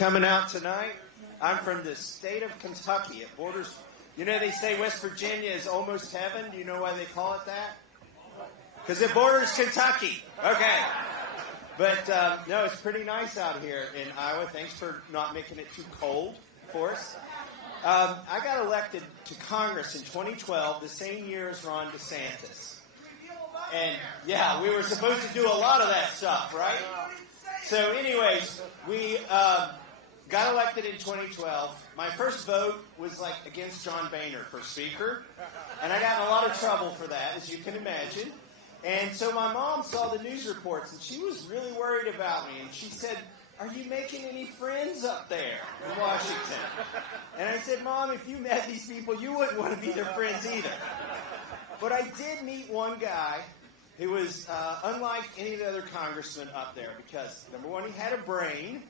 coming out tonight. I'm from the state of Kentucky. It borders, you know, they say West Virginia is almost heaven. Do you know why they call it that? Because it borders Kentucky. Okay. But, no, it's pretty nice out here in Iowa. Thanks for not making it too cold for us. I got elected to Congress in 2012, the same year as Ron DeSantis. And, yeah, we were supposed to do a lot of that stuff, right? So, anyways, we got elected in 2012. My first vote was, against John Boehner for Speaker. And I got in a lot of trouble for that, as you can imagine. And so my mom saw the news reports, and she was really worried about me. And she said, "Are you making any friends up there in Washington?" And I said, "Mom, if you met these people, you wouldn't want to be their friends either." But I did meet one guy who was unlike any of the other congressmen up there because, number one, he had a brain.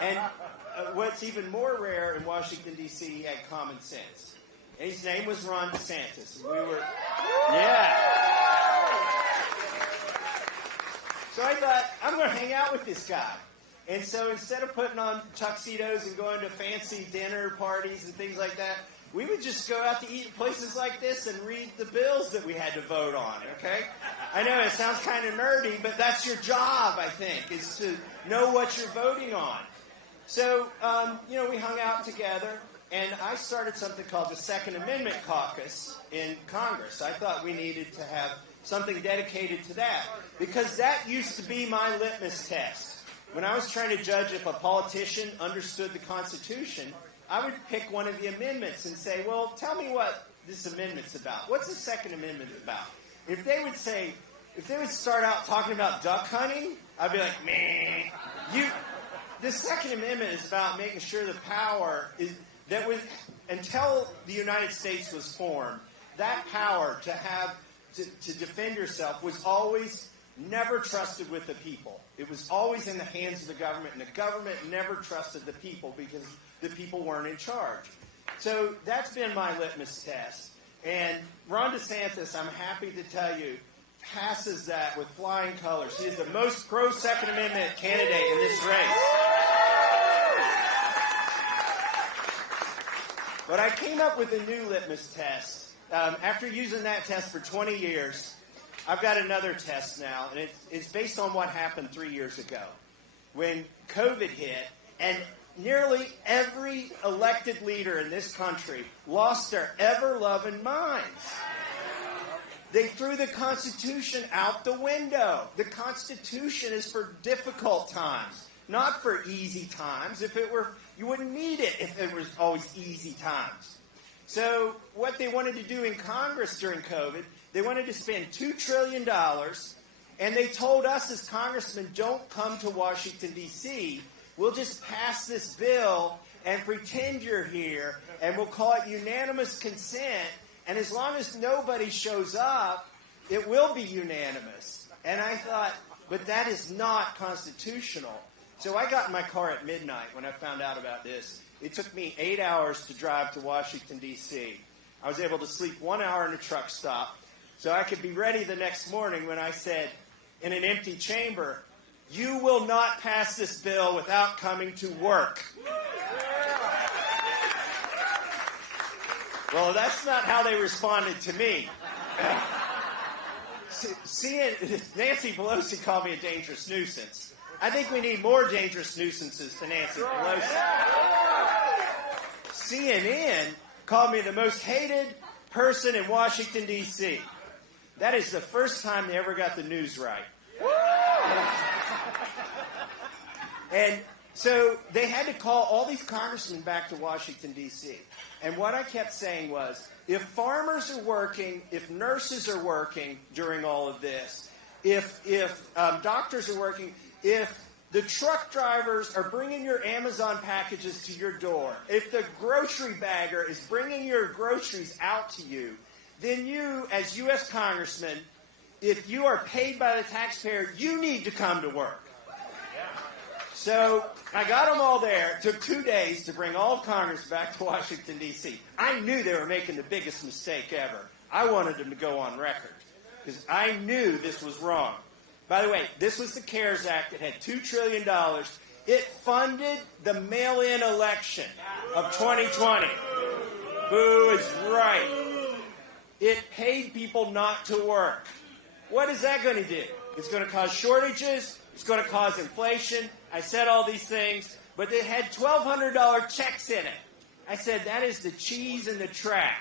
And what's even more rare in Washington, D.C., he had common sense. And his name was Ron DeSantis. And we were, yeah. So I thought, I'm going to hang out with this guy. And so instead of putting on tuxedos and going to fancy dinner parties and things like that, we would just go out to eat in places like this and read the bills that we had to vote on, okay? I know it sounds kind of nerdy, but that's your job, I think, is to know what you're voting on. So, we hung out together, and I started something called the Second Amendment Caucus in Congress. I thought we needed to have something dedicated to that, because that used to be my litmus test. When I was trying to judge if a politician understood the Constitution, I would pick one of the amendments and say, well, tell me what this amendment's about. What's the Second Amendment about? If they would start out talking about duck hunting, I'd be like, meh. The Second Amendment is about making sure the power is, that was, until the United States was formed, that power to defend yourself was always never trusted with the people. It was always in the hands of the government, and the government never trusted the people because the people weren't in charge. So that's been my litmus test. And Ron DeSantis, I'm happy to tell you, passes that with flying colors. He is the most pro-Second Amendment candidate in this race. But I came up with a new litmus test. After using that test for 20 years, I've got another test now, and it's based on what happened 3 years ago when COVID hit, and nearly every elected leader in this country lost their ever-loving minds. They threw the Constitution out the window. The Constitution is for difficult times, not for easy times. If it were, you wouldn't need it if it was always easy times. So what they wanted to do in Congress during COVID, they wanted to spend $2 trillion, and they told us as congressmen, don't come to Washington, D.C. We'll just pass this bill and pretend you're here, and we'll call it unanimous consent, and as long as nobody shows up, it will be unanimous. And I thought, but that is not constitutional. So I got in my car at midnight when I found out about this. It took me 8 hours to drive to Washington, D.C. I was able to sleep 1 hour in a truck stop so I could be ready the next morning when I said, in an empty chamber, "You will not pass this bill without coming to work." Well, that's not how they responded to me. Nancy Pelosi called me a dangerous nuisance. I think we need more dangerous nuisances to Nancy Pelosi. CNN called me the most hated person in Washington, D.C. That is the first time they ever got the news right. And so they had to call all these congressmen back to Washington, D.C. And what I kept saying was, if farmers are working, if nurses are working during all of this, if doctors are working, if the truck drivers are bringing your Amazon packages to your door, if the grocery bagger is bringing your groceries out to you, then you, as U.S. congressmen, if you are paid by the taxpayer, you need to come to work. So I got them all there. It took 2 days to bring all of Congress back to Washington, D.C. I knew they were making the biggest mistake ever. I wanted them to go on record because I knew this was wrong. By the way, this was the CARES Act that had $2 trillion It funded the mail-in election of 2020. Boo is right. It paid people not to work. What is that going to do? It's going to cause shortages. It's going to cause inflation. I said all these things, but it had $1,200 checks in it. I said, that is the cheese in the trap.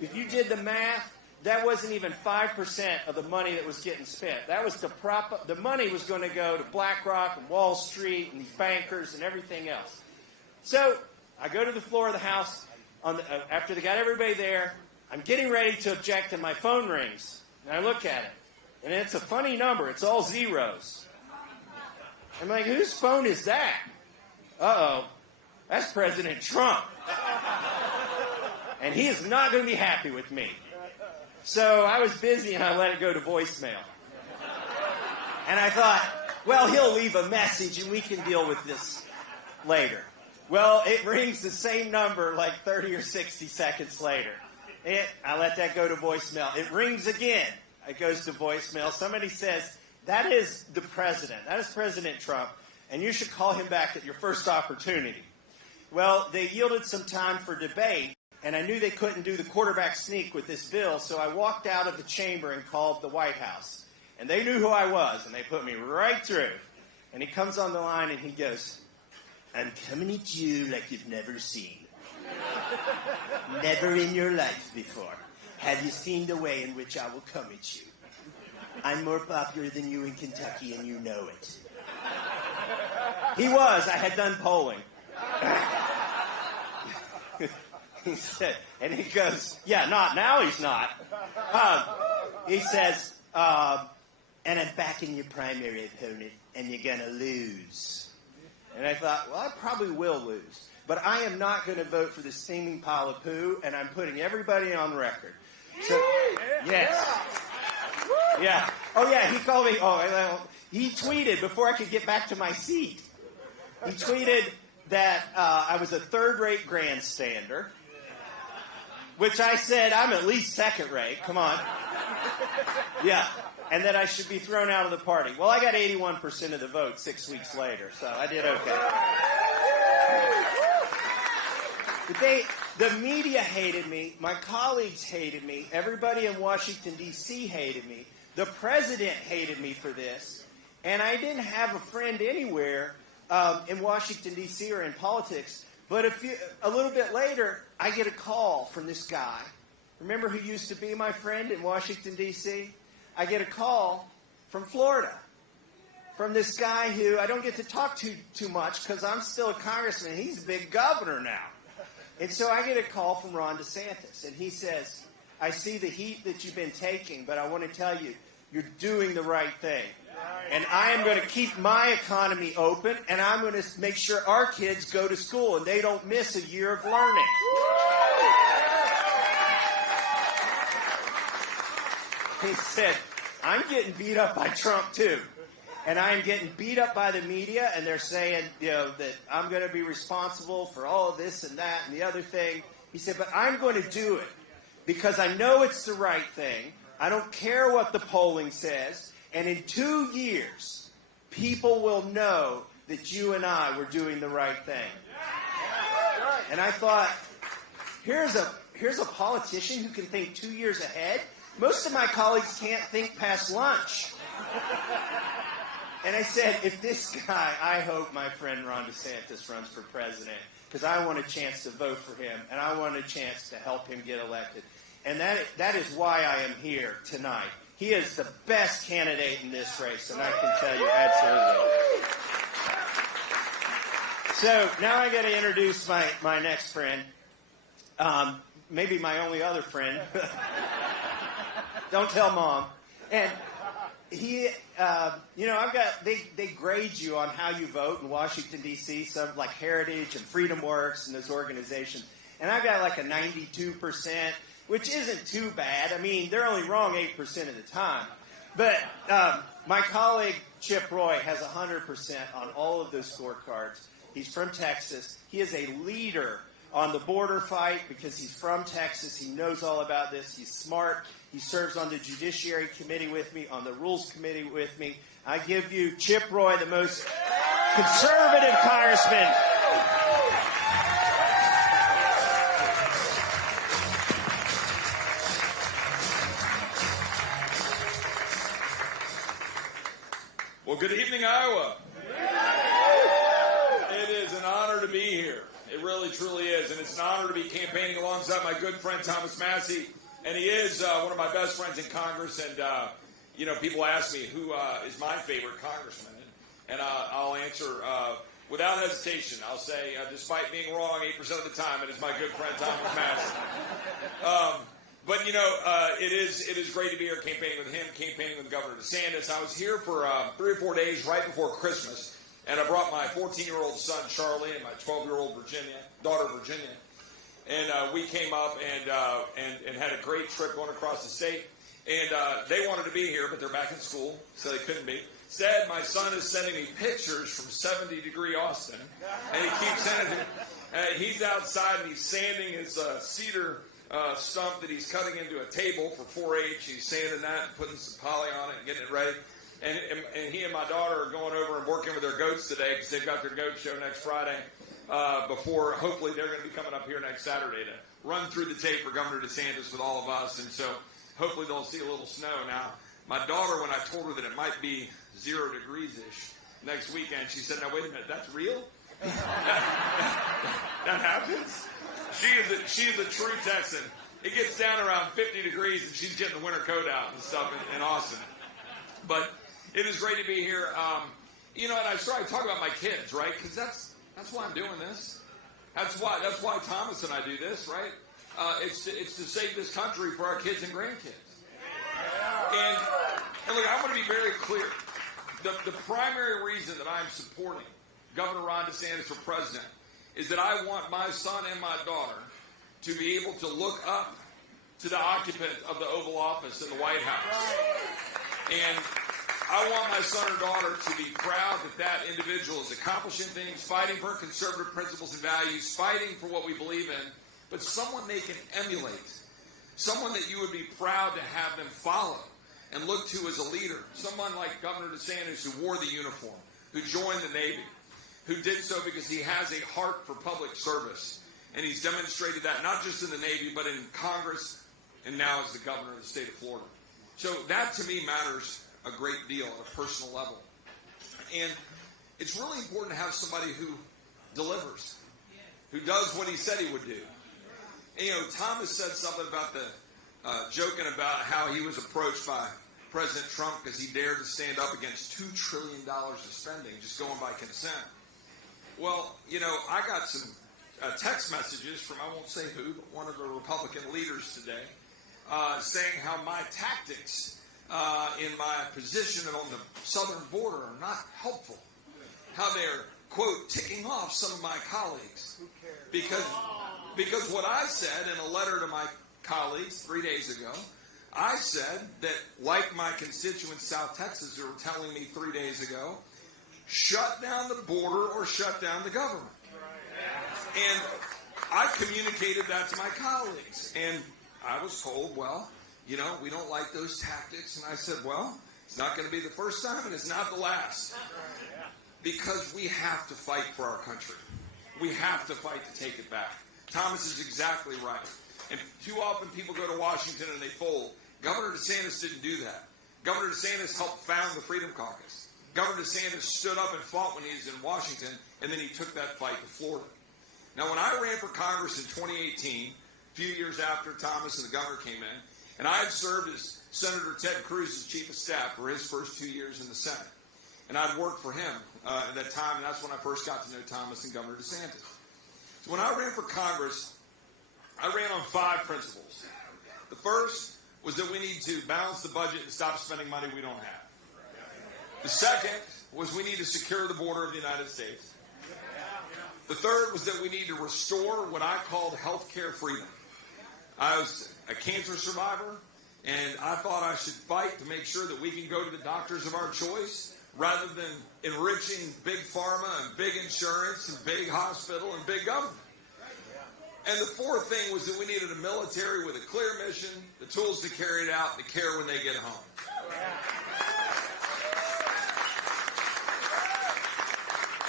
If you did the math, that wasn't even 5% of the money that was getting spent. That was the money was going to go to BlackRock and Wall Street and these bankers and everything else. So I go to the floor of the House after they got everybody there. I'm getting ready to object, and my phone rings. And I look at it, and it's a funny number. It's all zeros. I'm like, whose phone is that? Uh-oh, that's President Trump. And he is not going to be happy with me. So I was busy, and I let it go to voicemail. And I thought, well, he'll leave a message, and we can deal with this later. Well, it rings the same number like 30 or 60 seconds later. I let that go to voicemail. It rings again. It goes to voicemail. Somebody says, that is the president. That is President Trump, and you should call him back at your first opportunity. Well, they yielded some time for debate, and I knew they couldn't do the quarterback sneak with this bill, so I walked out of the chamber and called the White House. And they knew who I was, and they put me right through. And he comes on the line, and he goes, I'm coming at you like you've never seen. Never in your life before have you seen the way in which I will come at you. I'm more popular than you in Kentucky, and you know it. He was. I had done polling. He said, and he goes, yeah, not now he's not. He says, and I'm backing your primary opponent, and you're going to lose. And I thought, well, I probably will lose. But I am not going to vote for this steaming pile of poo, and I'm putting everybody on record. So, yes. Yeah. Oh, yeah, he called me. He tweeted before I could get back to my seat. He tweeted that I was a third-rate grandstander, which I said, I'm at least second-rate. Come on. Yeah. And that I should be thrown out of the party. Well, I got 81% of the vote 6 weeks later, so I did okay. But the media hated me. My colleagues hated me. Everybody in Washington, D.C. hated me. The president hated me for this. And I didn't have a friend anywhere in Washington, D.C. or in politics. But a little bit later, I get a call from this guy. Remember who used to be my friend in Washington, D.C.? I get a call from Florida, from this guy who I don't get to talk to too much because I'm still a congressman. He's a big governor now. And so I get a call from Ron DeSantis, and he says, I see the heat that you've been taking, but I want to tell you, you're doing the right thing. And I am going to keep my economy open, and I'm going to make sure our kids go to school and they don't miss a year of learning. He said, I'm getting beat up by Trump, too. And I'm getting beat up by the media, and they're saying, that I'm going to be responsible for all of this and that and the other thing. He said, but I'm going to do it because I know it's the right thing. I don't care what the polling says. And in 2 years, people will know that you and I were doing the right thing. And I thought, here's a politician who can think 2 years ahead. Most of my colleagues can't think past lunch. And I said, if this guy, I hope my friend Ron DeSantis runs for president, because I want a chance to vote for him, and I want a chance to help him get elected. And that is why I am here tonight. He is the best candidate in this race, and I can tell you absolutely. So now I got to introduce my next friend, maybe my only other friend. Don't tell Mom. And he, they grade you on how you vote in Washington, D.C., some like Heritage and Freedom Works and those organizations. And I've got like a 92%, which isn't too bad. I mean, they're only wrong 8% of the time. But my colleague, Chip Roy, has 100% on all of those scorecards. He's from Texas. He is a leader on the border fight because he's from Texas. He knows all about this. He's smart. He serves on the Judiciary Committee with me, on the Rules Committee with me. I give you Chip Roy, the most conservative congressman. Well, good evening, Iowa. It is an honor to be here. It really, truly is. And it's an honor to be campaigning alongside my good friend, Thomas Massie. And he is one of my best friends in Congress. And, people ask me who is my favorite congressman. And I'll answer without hesitation. I'll say, despite being wrong 8% of the time, it is my good friend, Thomas Massie. But, it is great to be here campaigning with him, campaigning with Governor DeSantis. I was here for 3 or 4 days right before Christmas, and I brought my 14-year-old son, Charlie, and my 12-year-old daughter, Virginia. And we came up and had a great trip going across the state. And they wanted to be here, but they're back in school, so they couldn't be. Instead, my son is sending me pictures from 70-degree Austin, and he keeps sending it. He's outside, and he's sanding his cedar stump that he's cutting into a table for 4-H. He's sanding that and putting some poly on it and getting it ready. And he and my daughter are going over and working with their goats today because they've got their goat show next Friday before hopefully they're going to be coming up here next Saturday to run through the tape for Governor DeSantis with all of us. And so hopefully they'll see a little snow. Now, my daughter, when I told her that it might be 0 degrees-ish next weekend, she said, "Now, wait a minute, that's real? that happens?" She is a true Texan. It gets down around 50 degrees, and she's getting the winter coat out and stuff in Austin. But it is great to be here. And I started talking about my kids, right? Because that's why I'm doing this. That's why Thomas and I do this, right? It's to save this country for our kids and grandkids. And look, I want to be very clear. The primary reason that I'm supporting Governor Ron DeSantis for president is that I want my son and my daughter to be able to look up to the occupant of the Oval Office in the White House. And I want my son or daughter to be proud that that individual is accomplishing things, fighting for conservative principles and values, fighting for what we believe in, but someone they can emulate, someone that you would be proud to have them follow and look to as a leader, someone like Governor DeSantis who wore the uniform, who joined the Navy, who did so because he has a heart for public service. And he's demonstrated that not just in the Navy, but in Congress and now as the governor of the state of Florida. So that to me matters a great deal at a personal level. And it's really important to have somebody who delivers, who does what he said he would do. And, Thomas said something about joking about how he was approached by President Trump because he dared to stand up against $2 trillion of spending just going by consent. Well, I got some text messages from, I won't say who, but one of the Republican leaders today, saying how my tactics in my position on the southern border are not helpful. How they're, quote, ticking off some of my colleagues. Because what I said in a letter to my colleagues 3 days ago, I said that, like my constituents South Texas who were telling me 3 days ago, shut down the border or shut down the government. And I communicated that to my colleagues. And I was told, well, we don't like those tactics. And I said, well, it's not going to be the first time and it's not the last. Because we have to fight for our country. We have to fight to take it back. Thomas is exactly right. And too often people go to Washington and they fold. Governor DeSantis didn't do that. Governor DeSantis helped found the Freedom Caucus. Governor DeSantis stood up and fought when he was in Washington, and then he took that fight to Florida. Now, when I ran for Congress in 2018, a few years after Thomas and the governor came in, and I had served as Senator Ted Cruz's chief of staff for his first 2 years in the Senate. And I'd worked for him at that time, and that's when I first got to know Thomas and Governor DeSantis. So when I ran for Congress, I ran on 5 principles. The first was that we need to balance the budget and stop spending money we don't have. The second was we need to secure the border of the United States. The third was that we need to restore what I called health care freedom. I was a cancer survivor, and I thought I should fight to make sure that we can go to the doctors of our choice rather than enriching big pharma and big insurance and big hospital and big government. And the fourth thing was that we needed a military with a clear mission, the tools to carry it out, the care when they get home.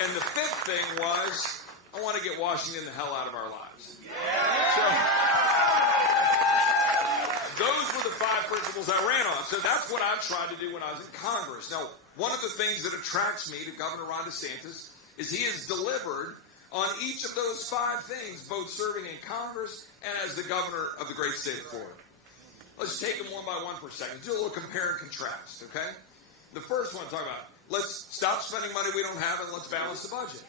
And the fifth thing was, I want to get Washington the hell out of our lives. So, those were the 5 principles I ran on. So that's what I've tried to do when I was in Congress. Now, one of the things that attracts me to Governor Ron DeSantis is he has delivered on each of those 5 things, both serving in Congress and as the governor of the great state of Florida. Let's take them one by one for a second. Do a little compare and contrast, okay? The first one, talk about, let's stop spending money we don't have and let's balance the budget.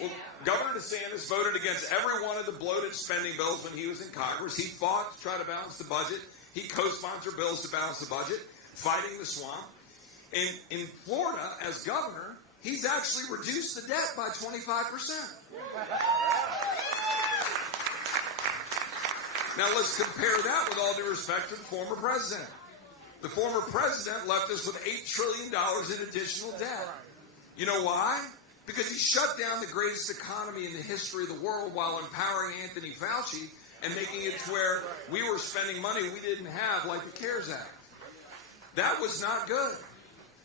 Well, Governor DeSantis voted against every one of the bloated spending bills when he was in Congress. He fought to try to balance the budget. He co-sponsored bills to balance the budget, fighting the swamp. And in Florida, as governor, he's actually reduced the debt by 25%. Now let's compare that with all due respect to the former president. The former president left us with $8 trillion in additional debt. You know why? Because he shut down the greatest economy in the history of the world while empowering Anthony Fauci and making it to where we were spending money we didn't have, like the CARES Act. That was not good,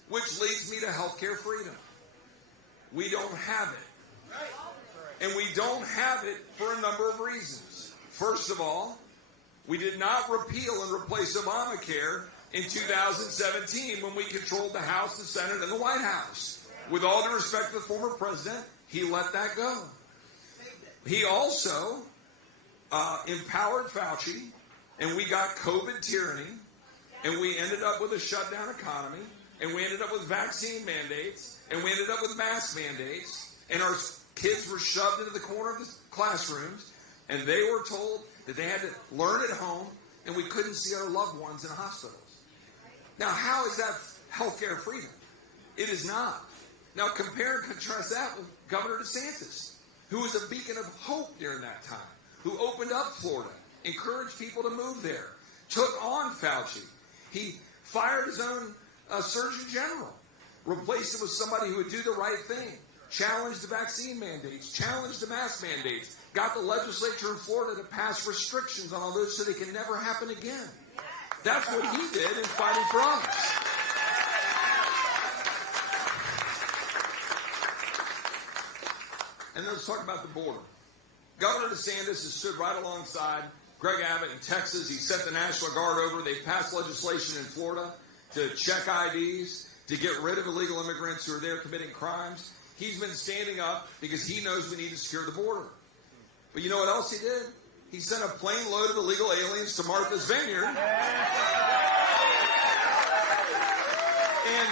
which leads me to healthcare freedom. We don't have it. And we don't have it for a number of reasons. First of all, we did not repeal and replace Obamacare in 2017 when we controlled the House, the Senate, and the White House. With all due respect to the former president, he let that go. He also empowered Fauci, and we got COVID tyranny, and we ended up with a shutdown economy, and we ended up with vaccine mandates, and we ended up with mask mandates, and our kids were shoved into the corner of the classrooms, and they were told that they had to learn at home, and we couldn't see our loved ones in hospitals. Now, how is that healthcare freedom? It is not. Now, compare and contrast that with Governor DeSantis, who was a beacon of hope during that time, who opened up Florida, encouraged people to move there, took on Fauci. He fired his own Surgeon General, replaced it with somebody who would do the right thing, challenged the vaccine mandates, challenged the mask mandates, got the legislature in Florida to pass restrictions on all those so they can never happen again. That's what he did in fighting for us. And let's talk about the border. Governor DeSantis has stood right alongside Greg Abbott in Texas. He sent the National Guard over. They've passed legislation in Florida to check IDs, to get rid of illegal immigrants who are there committing crimes. He's been standing up because he knows we need to secure the border. But you know what else he did? He sent a plane load of illegal aliens to Martha's Vineyard. And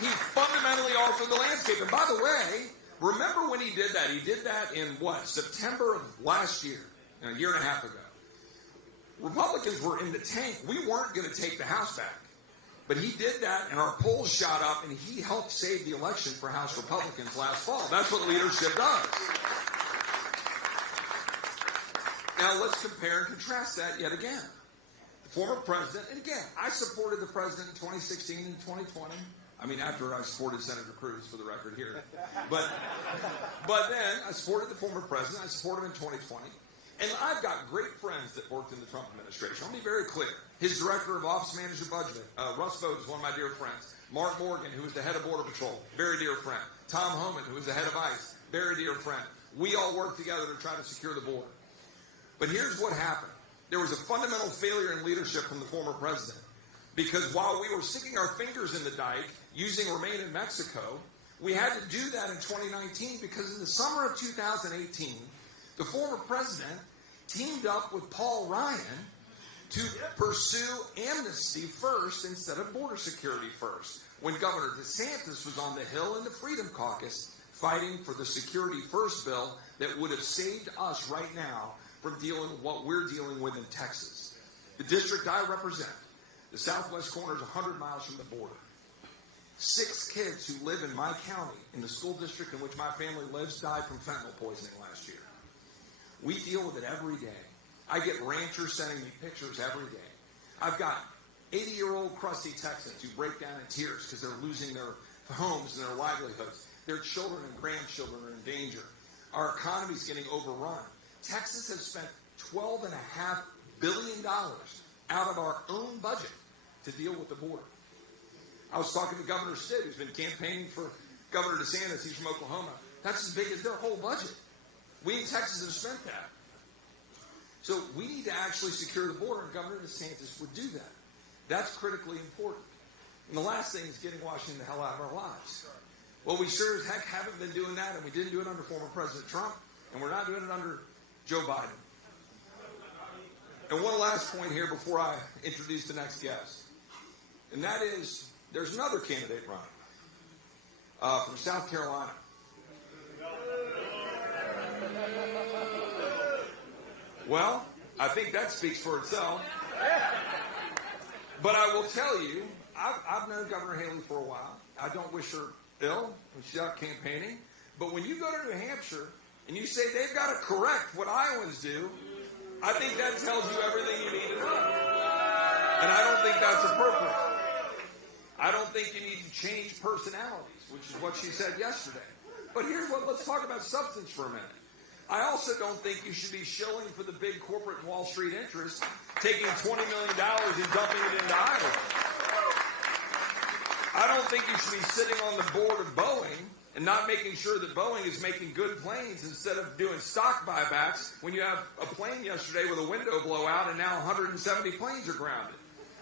he fundamentally altered the landscape. And by the way, remember when he did that? He did that in what? September of last year, a year and a half ago. Republicans were in the tank. We weren't going to take the House back. But he did that, and our polls shot up, and he helped save the election for House Republicans last fall. That's what leadership does. Now let's compare and contrast that yet again. The former president, and again, I supported the president in 2016 and 2020. I mean, after I supported Senator Cruz, for the record here. But then I supported the former president. I supported him in 2020. And I've got great friends that worked in the Trump administration. I'll be very clear. His director of Office Management Budget, Russ Vought, is one of my dear friends. Mark Morgan, who was the head of Border Patrol, very dear friend. Tom Homan, who was the head of ICE, very dear friend. We all worked together to try to secure the border. But here's what happened. There was a fundamental failure in leadership from the former president. Because while we were sticking our fingers in the dike, using Remain in Mexico, we had to do that in 2019 because in the summer of 2018, the former president teamed up with Paul Ryan to pursue amnesty first instead of border security first. When Governor DeSantis was on the Hill in the Freedom Caucus fighting for the Security First bill that would have saved us right now from dealing with what we're dealing with in Texas. The district I represent, the southwest corner, is 100 miles from the border. 6 kids who live in my county, in the school district in which my family lives, died from fentanyl poisoning last year. We deal with it every day. I get ranchers sending me pictures every day. I've got 80-year-old crusty Texans who break down in tears because they're losing their homes and their livelihoods. Their children and grandchildren are in danger. Our economy's getting overrun. Texas has spent $12.5 billion out of our own budget to deal with the border. I was talking to Governor Stitt, who's been campaigning for Governor DeSantis, he's from Oklahoma. That's as big as their whole budget. We in Texas have spent that. So we need to actually secure the border, and Governor DeSantis would do that. That's critically important. And the last thing is getting Washington the hell out of our lives. Well, we sure as heck haven't been doing that, and we didn't do it under former President Trump, and we're not doing it under Joe Biden. And one last point here before I introduce the next guest, and that is there's another candidate running from South Carolina. Well, I think that speaks for itself. But I will tell you, I've known Governor Haley for a while. I don't wish her ill when she's out campaigning. But when you go to New Hampshire and you say they've got to correct what Iowans do, I think that tells you everything you need to know. And I don't think that's appropriate. I don't think you need to change personalities, which is what she said yesterday. But let's talk about substance for a minute. I also don't think you should be shilling for the big corporate Wall Street interests, taking $20 million and dumping it into Iowa. I don't think you should be sitting on the board of Boeing and not making sure that Boeing is making good planes instead of doing stock buybacks when you have a plane yesterday with a window blowout and now 170 planes are grounded.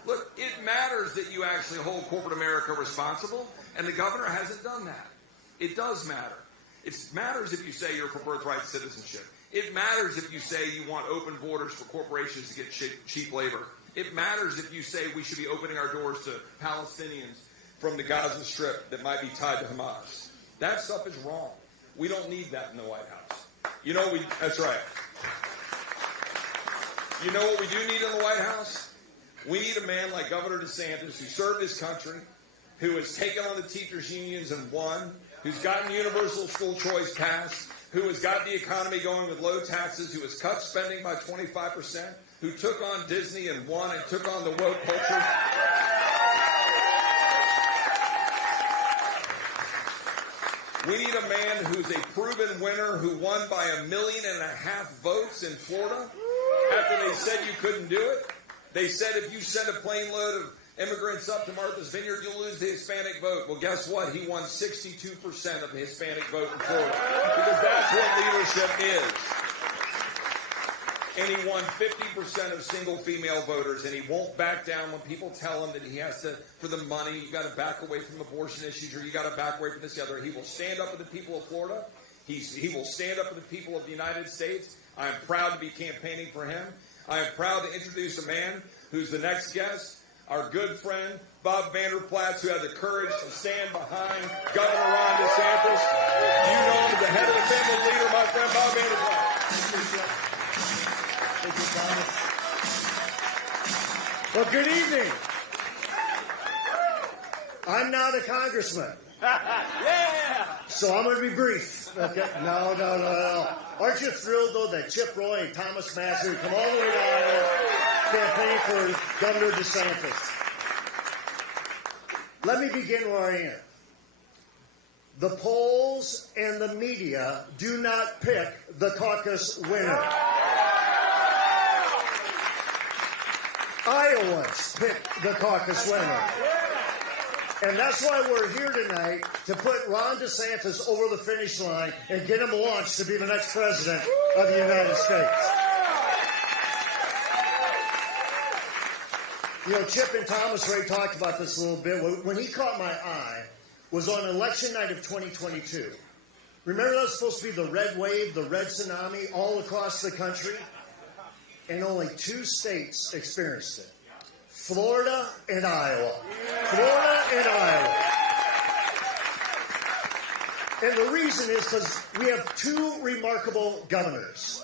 Look, it matters that you actually hold corporate America responsible, and the governor hasn't done that. It does matter. It matters if you say you're for birthright citizenship. It matters if you say you want open borders for corporations to get cheap labor. It matters if you say we should be opening our doors to Palestinians from the Gaza Strip that might be tied to Hamas. That stuff is wrong. We don't need that in the White House. That's right. You know what we do need in the White House? We need a man like Governor DeSantis who served his country, who has taken on the teachers' unions and won, who's gotten universal school choice passed, who has got the economy going with low taxes, who has cut spending by 25%, who took on Disney and won and took on the woke culture. We need a man who's a proven winner who won by 1.5 million votes in Florida after they said you couldn't do it. They said if you send a plane load of immigrants up to Martha's Vineyard, you'll lose the Hispanic vote. Well, guess what? He won 62% of the Hispanic vote in Florida because that's what leadership is. And he won 50% of single female voters, and he won't back down when people tell him that he has to, for the money, you got to back away from abortion issues or you got to back away from this other. He will stand up with the people of Florida. He will stand up with the people of the United States. I am proud to be campaigning for him. I am proud to introduce a man who's the next guest. Our good friend, Bob Vanderplaats, who had the courage to stand behind Governor Ron DeSantis. You know him as the head of the family leader, my friend Bob Vanderplaats. Well, good evening. I'm not a congressman. Yeah! So I'm going to be brief. Okay? No. Aren't you thrilled, though, that Chip Roy and Thomas Massey come all the way down there campaign for Governor DeSantis? Let me begin where I am. The polls and the media do not pick the caucus winner. Iowans pick the caucus winner. And that's why we're here tonight, to put Ron DeSantis over the finish line and get him launched to be the next president of the United States. You know, Chip and Thomas Ray talked about this a little bit. When he caught my eye was on election night of 2022. Remember that was supposed to be the red wave, the red tsunami all across the country? And only 2 states experienced it. Florida and Iowa. Florida and Iowa. And the reason is because we have 2 remarkable governors.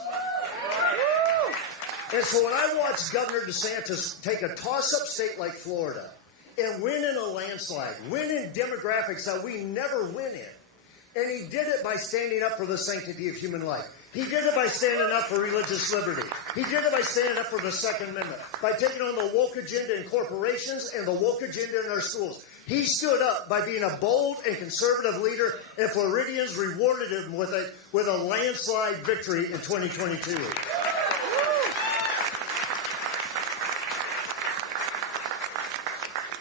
And so when I watched Governor DeSantis take a toss-up state like Florida and win in a landslide, win in demographics that we never win in, and he did it by standing up for the sanctity of human life. He did it by standing up for religious liberty. He did it by standing up for the Second Amendment, by taking on the woke agenda in corporations and the woke agenda in our schools. He stood up by being a bold and conservative leader, and Floridians rewarded him with a landslide victory in 2022.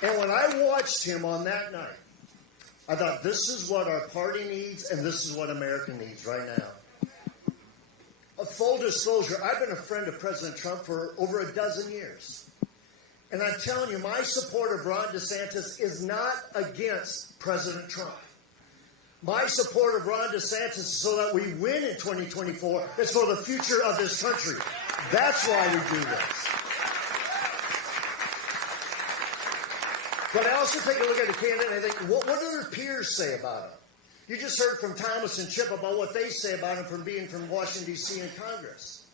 And when I watched him on that night, I thought, this is what our party needs, and this is what America needs right now. A full disclosure, I've been a friend of President Trump for over a dozen years. And I'm telling you, my support of Ron DeSantis is not against President Trump. My support of Ron DeSantis is so that we win in 2024. It's for the future of this country. That's why we do this. But I also take a look at the candidate and I think, what do their peers say about him? You just heard from Thomas and Chip about what they say about him from being from Washington, D.C. and Congress.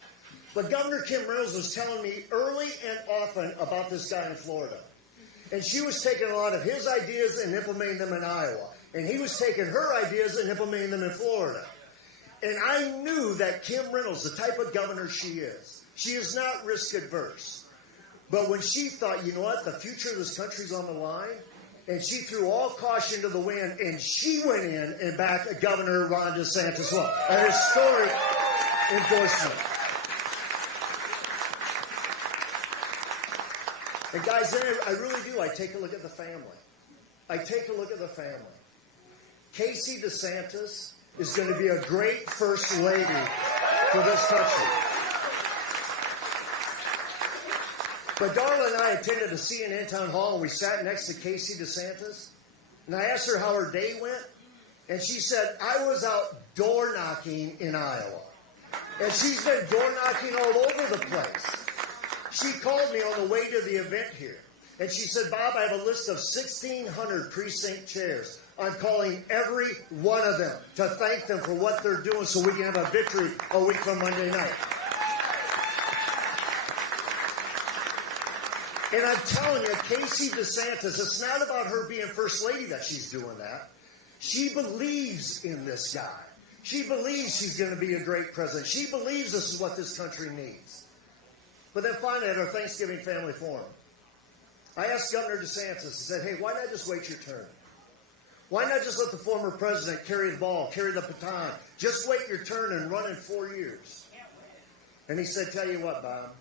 But Governor Kim Reynolds was telling me early and often about this guy in Florida. And she was taking a lot of his ideas and implementing them in Iowa. And he was taking her ideas and implementing them in Florida. And I knew that Kim Reynolds, the type of governor she is not risk adverse. But when she thought, you know what, the future of this country's on the line, and she threw all caution to the wind, and she went in and backed Governor Ron DeSantis. Well, an historic endorsement. And guys, then I really do. I take a look at the family. Casey DeSantis is going to be a great first lady for this country. But Darla and I attended a CNN town hall, and we sat next to Casey DeSantis. And I asked her how her day went, and she said, I was out door knocking in Iowa. And she's been door knocking all over the place. She called me on the way to the event here. And she said, Bob, I have a list of 1,600 precinct chairs. I'm calling every one of them to thank them for what they're doing so we can have a victory a week from Monday night. And I'm telling you, Casey DeSantis, it's not about her being first lady that she's doing that. She believes in this guy. She believes she's going to be a great president. She believes this is what this country needs. But then finally, at our Thanksgiving family forum, I asked Governor DeSantis, I said, hey, why not just wait your turn? Why not just let the former president carry the ball, carry the baton? Just wait your turn and run in 4 years. And he said, tell you what, Bob,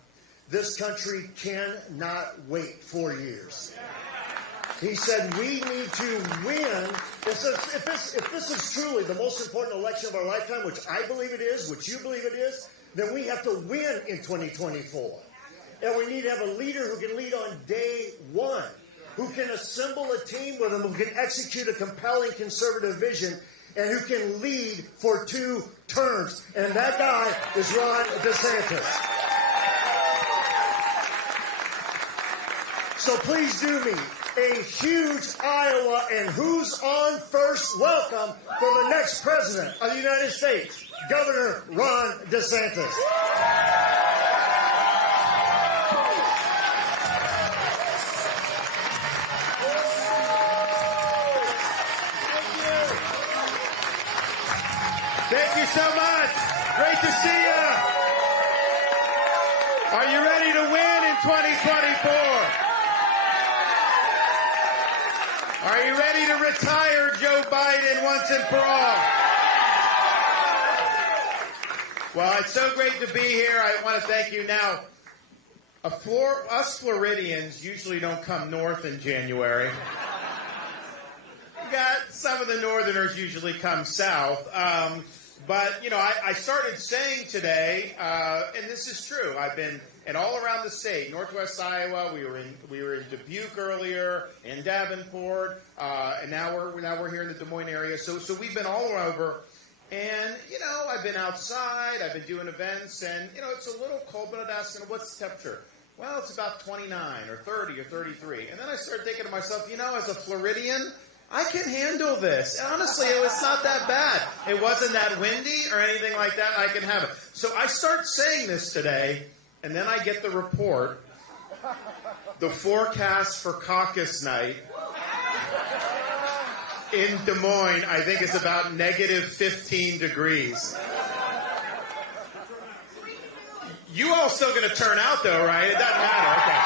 this country cannot wait 4 years. He said, we need to win. If this is truly the most important election of our lifetime, which I believe it is, which you believe it is, then we have to win in 2024. And we need to have a leader who can lead on day one, who can assemble a team with him, who can execute a compelling conservative vision, and who can lead for 2 terms. And that guy is Ron DeSantis. So please do me a huge Iowa and who's on first welcome for the next president of the United States, Governor Ron DeSantis. Thank you so much. Great to see you. Are you ready to win in 2024? Are you ready to retire Joe Biden once and for all? Well, it's so great to be here. I want to thank you. Now, us Floridians usually don't come north in January. Some of the northerners usually come south. But, you know, I started saying today, and this is true, I've been all around the state, Northwest Iowa, we were in Dubuque earlier, in Davenport, and now we're here in the Des Moines area. So we've been all over, and, you know, I've been outside, I've been doing events, and, you know, it's a little cold, but I'd ask, what's the temperature? Well, it's about 29 or 30 or 33. And then I started thinking to myself, you know, as a Floridian, I can handle this. And honestly, it's not that bad. It wasn't that windy or anything like that. I can have it. So I start saying this today, and then I get the report. The forecast for caucus night in Des Moines, I think, is about negative 15 degrees. You all still going to turn out, though, right? It doesn't matter. Okay.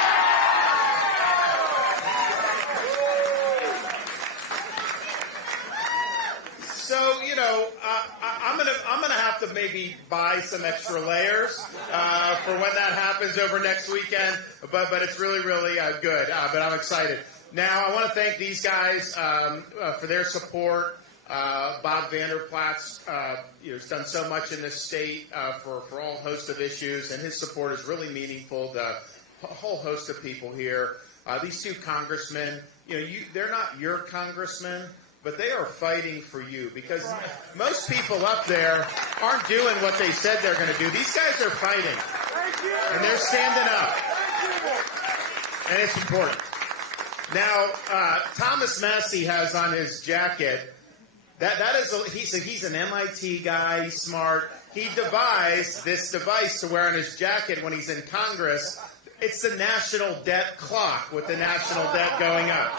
So, you know, I'm gonna have to maybe buy some extra layers for when that happens over next weekend. But it's really good. But I'm excited. Now, I want to thank these guys for their support. Bob Vanderplaat's has done so much in this state for all host of issues, and his support is really meaningful to a whole host of people here. These two congressmen, they're not your congressmen, but they are fighting for you, because most people up there aren't doing what they said they're going to do. These guys are fighting, and they're standing up, and it's important. Now, Thomas Massey has on his jacket, he's an MIT guy, he's smart. He devised this device to wear on his jacket when he's in Congress. It's the national debt clock with the national debt going up.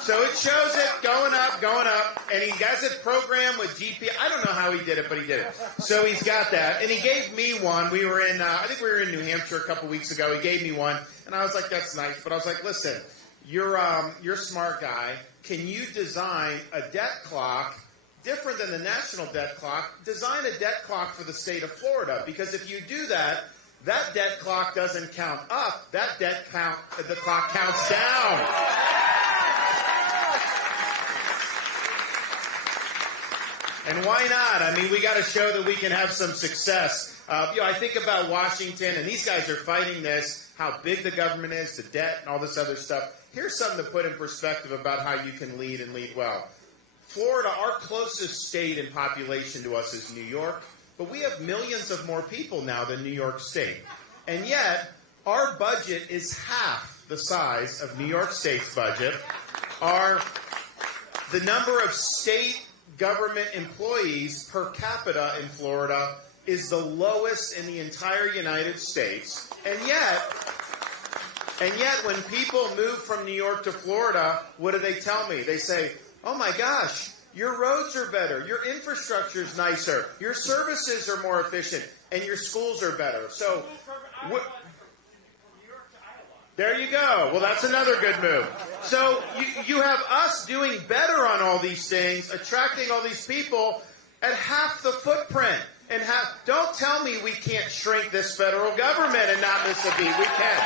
So it shows it going up, and he has it programmed with GPS. I don't know how he did it, but he did it. So he's got that, and he gave me one. We were in, I think we were in New Hampshire a couple weeks ago. He gave me one, and I was like, that's nice. But I was like, listen, you're a smart guy. Can you design a debt clock different than the national debt clock? Design a debt clock for the state of Florida, because if you do that, that debt clock doesn't count up. The clock counts down. And why not? I mean, we got to show that we can have some success. I think about Washington, and these guys are fighting this, how big the government is, the debt, and all this other stuff. Here's something to put in perspective about how you can lead and lead well. Florida, our closest state in population to us is New York, but we have millions of more people now than New York State. And yet, our budget is half the size of New York State's budget. The number of state government employees per capita in Florida is the lowest in the entire United States. And yet, when people move from New York to Florida, what do they tell me? They say, oh my gosh, your roads are better, your infrastructure is nicer, your services are more efficient, and your schools are better. So, there you go. Well, that's another good move. So you have us doing better on all these things, attracting all these people at half the footprint. And don't tell me we can't shrink this federal government and not miss a beat. We can.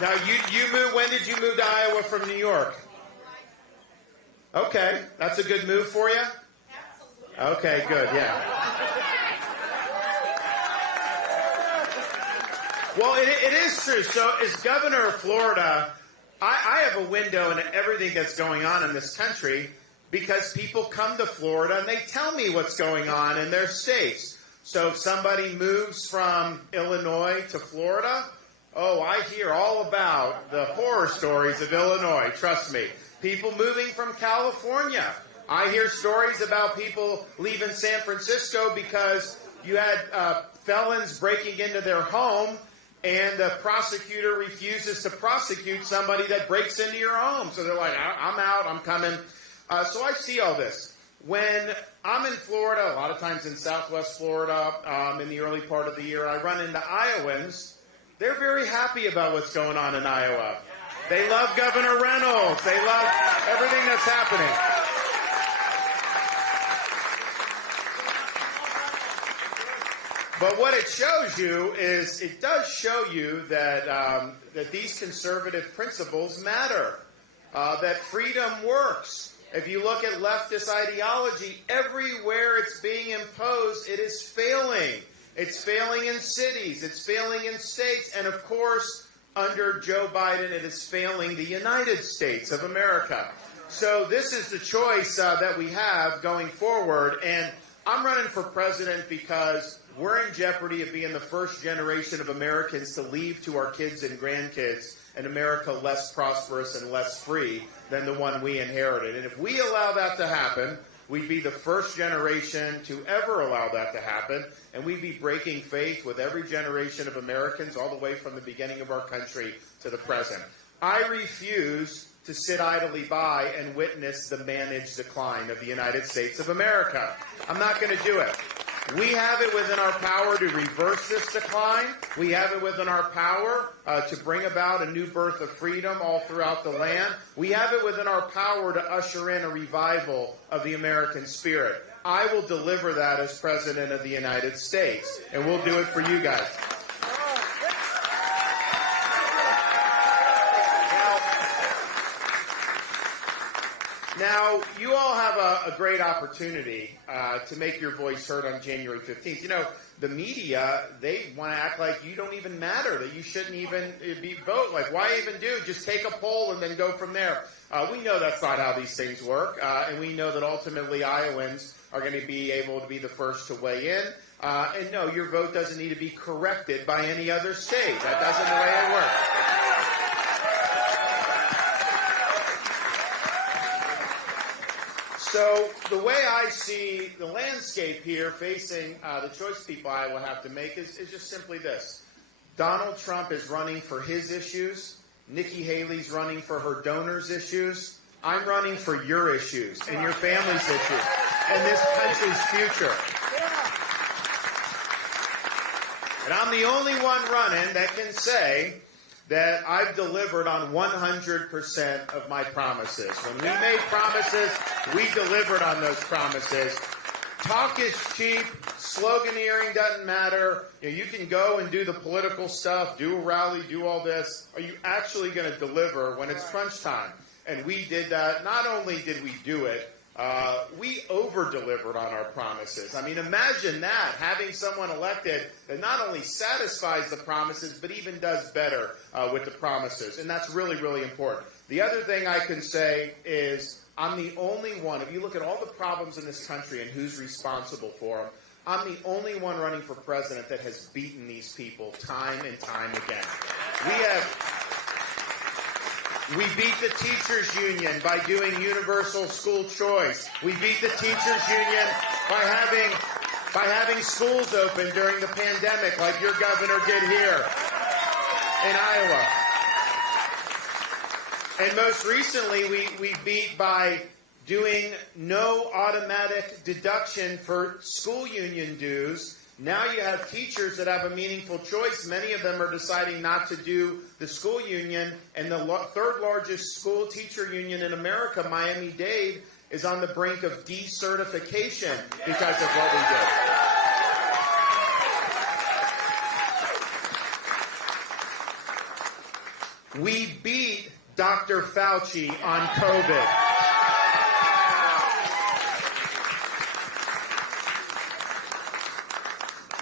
Now, you moved. When did you move to Iowa from New York? Okay, that's a good move for you? Okay, good, yeah. Well, it is true. So as governor of Florida, I have a window into everything that's going on in this country because people come to Florida and they tell me what's going on in their states. So if somebody moves from Illinois to Florida, oh, I hear all about the horror stories of Illinois, trust me. People moving from California. I hear stories about people leaving San Francisco because you had felons breaking into their home, and the prosecutor refuses to prosecute somebody that breaks into your home. So they're like, I'm out, I'm coming. So I see all this. When I'm in Florida, a lot of times in Southwest Florida, in the early part of the year, I run into Iowans. They're very happy about what's going on in Iowa. They love Governor Reynolds. They love everything that's happening. But what it shows you is it does show you that that these conservative principles matter, that freedom works. If you look at leftist ideology, everywhere it's being imposed, it is failing. It's failing in cities. It's failing in states. And, of course, under Joe Biden, it is failing the United States of America. So this is the choice that we have going forward. And I'm running for president because we're in jeopardy of being the first generation of Americans to leave to our kids and grandkids an America less prosperous and less free than the one we inherited. And if we allow that to happen, we'd be the first generation to ever allow that to happen, and we'd be breaking faith with every generation of Americans all the way from the beginning of our country to the present. I refuse to sit idly by and witness the managed decline of the United States of America. I'm not going to do it. We have it within our power to reverse this decline. We have it within our power to bring about a new birth of freedom all throughout the land. We have it within our power to usher in a revival of the American spirit. I will deliver that as President of the United States, and we'll do it for you guys. Now, you all have a great opportunity to make your voice heard on January 15th. You know, the media, they want to act like you don't even matter, that you shouldn't even vote. Like, why even do? Just take a poll and then go from there. We know that's not how these things work, and we know that ultimately Iowans are going to be able to be the first to weigh in. And no, your vote doesn't need to be corrected by any other state. That doesn't the way it works. So the way I see the landscape here facing the choice people Iowa have to make is just simply this. Donald Trump is running for his issues. Nikki Haley's running for her donors' issues. I'm running for your issues and your family's issues and this country's future. And I'm the only one running that can say that I've delivered on 100% of my promises. When we made promises, we delivered on those promises. Talk is cheap. Sloganeering doesn't matter. You can go and do the political stuff, do a rally, do all this. Are you actually going to deliver when it's crunch time? And we did that. Not only did we do it, we over-delivered on our promises. I mean, imagine that, having someone elected that not only satisfies the promises, but even does better with the promises. And that's really, really important. The other thing I can say is I'm the only one, if you look at all the problems in this country and who's responsible for them, I'm the only one running for president that has beaten these people time and time again. We beat the teachers union by doing universal school choice. We beat the teachers union by having schools open during the pandemic like your governor did here in Iowa. And most recently, we beat by doing no automatic deduction for school union dues. Now you have teachers that have a meaningful choice. Many of them are deciding not to do the school union. And the third largest school teacher union in America, Miami-Dade, is on the brink of decertification because of what we did. We beat Dr. Fauci on COVID.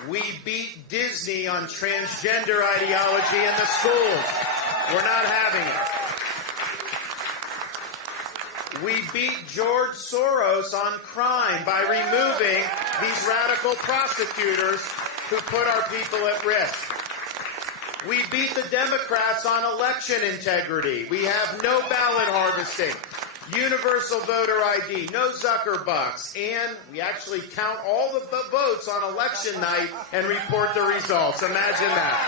We beat Disney on transgender ideology in the schools. We're not having it. We beat George Soros on crime by removing these radical prosecutors who put our people at risk. We beat the Democrats on election integrity. We have no ballot harvesting, universal voter ID, no Zuckerbucks, and we actually count all the votes on election night and report the results. Imagine that.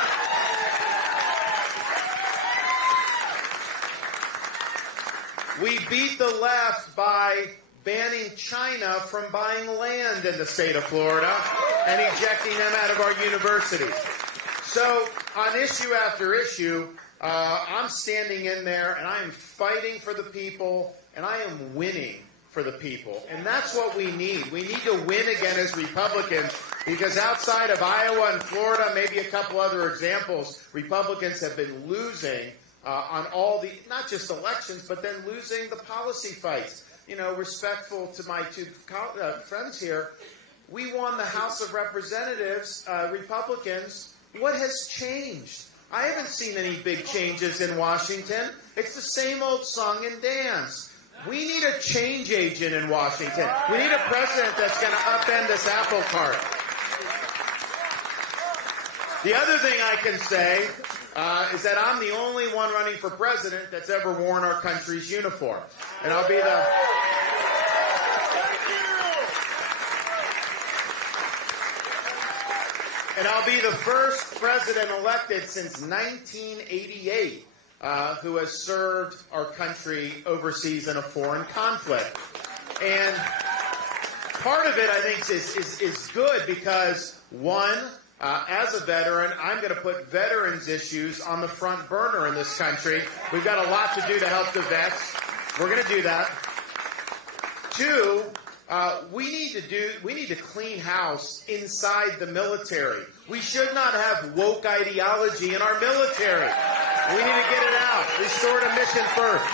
We beat the left by banning China from buying land in the state of Florida and ejecting them out of our universities. So on issue after issue, I'm standing in there and I am fighting for the people and I am winning for the people. And that's what we need. We need to win again as Republicans because outside of Iowa and Florida, maybe a couple other examples, Republicans have been losing on all the, not just elections, but then losing the policy fights. You know, respectful to my two friends here, we won the House of Representatives, Republicans. What has changed? I haven't seen any big changes in Washington. It's the same old song and dance. We need a change agent in Washington. We need a president that's going to upend this apple cart. The other thing I can say is that I'm the only one running for president that's ever worn our country's uniform. And I'll be the... And I'll be the first president elected since 1988 who has served our country overseas in a foreign conflict. And part of it, I think, is good because, one, as a veteran, I'm going to put veterans' issues on the front burner in this country. We've got a lot to do to help the vets. We're going to do that. Two, we need to clean house inside the military. We should not have woke ideology in our military. We need to get it out. Restore to mission first.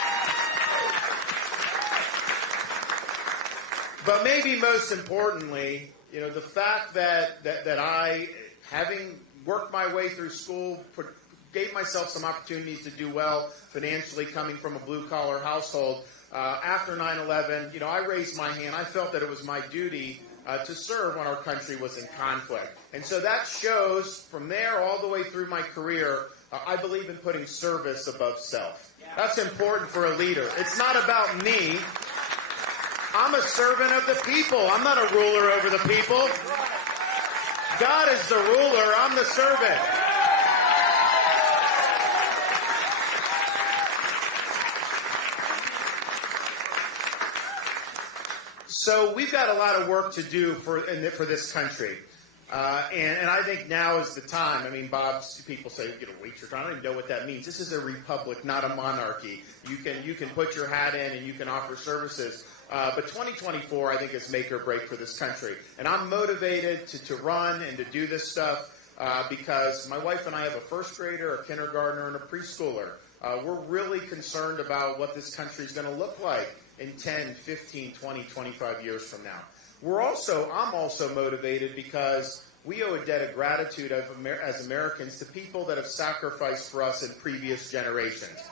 But maybe most importantly, the fact that I, having worked my way through school, gave myself some opportunities to do well financially, coming from a blue-collar household. After 9/11, I raised my hand. I felt that it was my duty to serve when our country was in conflict. And so that shows, from there all the way through my career, I believe in putting service above self. That's important for a leader. It's not about me. I'm a servant of the people. I'm not a ruler over the people. God is the ruler. I'm the servant. So we've got a lot of work to do for this country. And I think now is the time. I mean, Bob, people say, wait your turn. I don't even know what that means. This is a republic, not a monarchy. You can put your hat in and you can offer services. But 2024, I think, is make or break for this country. And I'm motivated to run and to do this stuff because my wife and I have a first grader, a kindergartner, and a preschooler. We're really concerned about what this country is going to look like in 10, 15, 20, 25 years from now. I'm also motivated because we owe a debt of gratitude as Americans to people that have sacrificed for us in previous generations.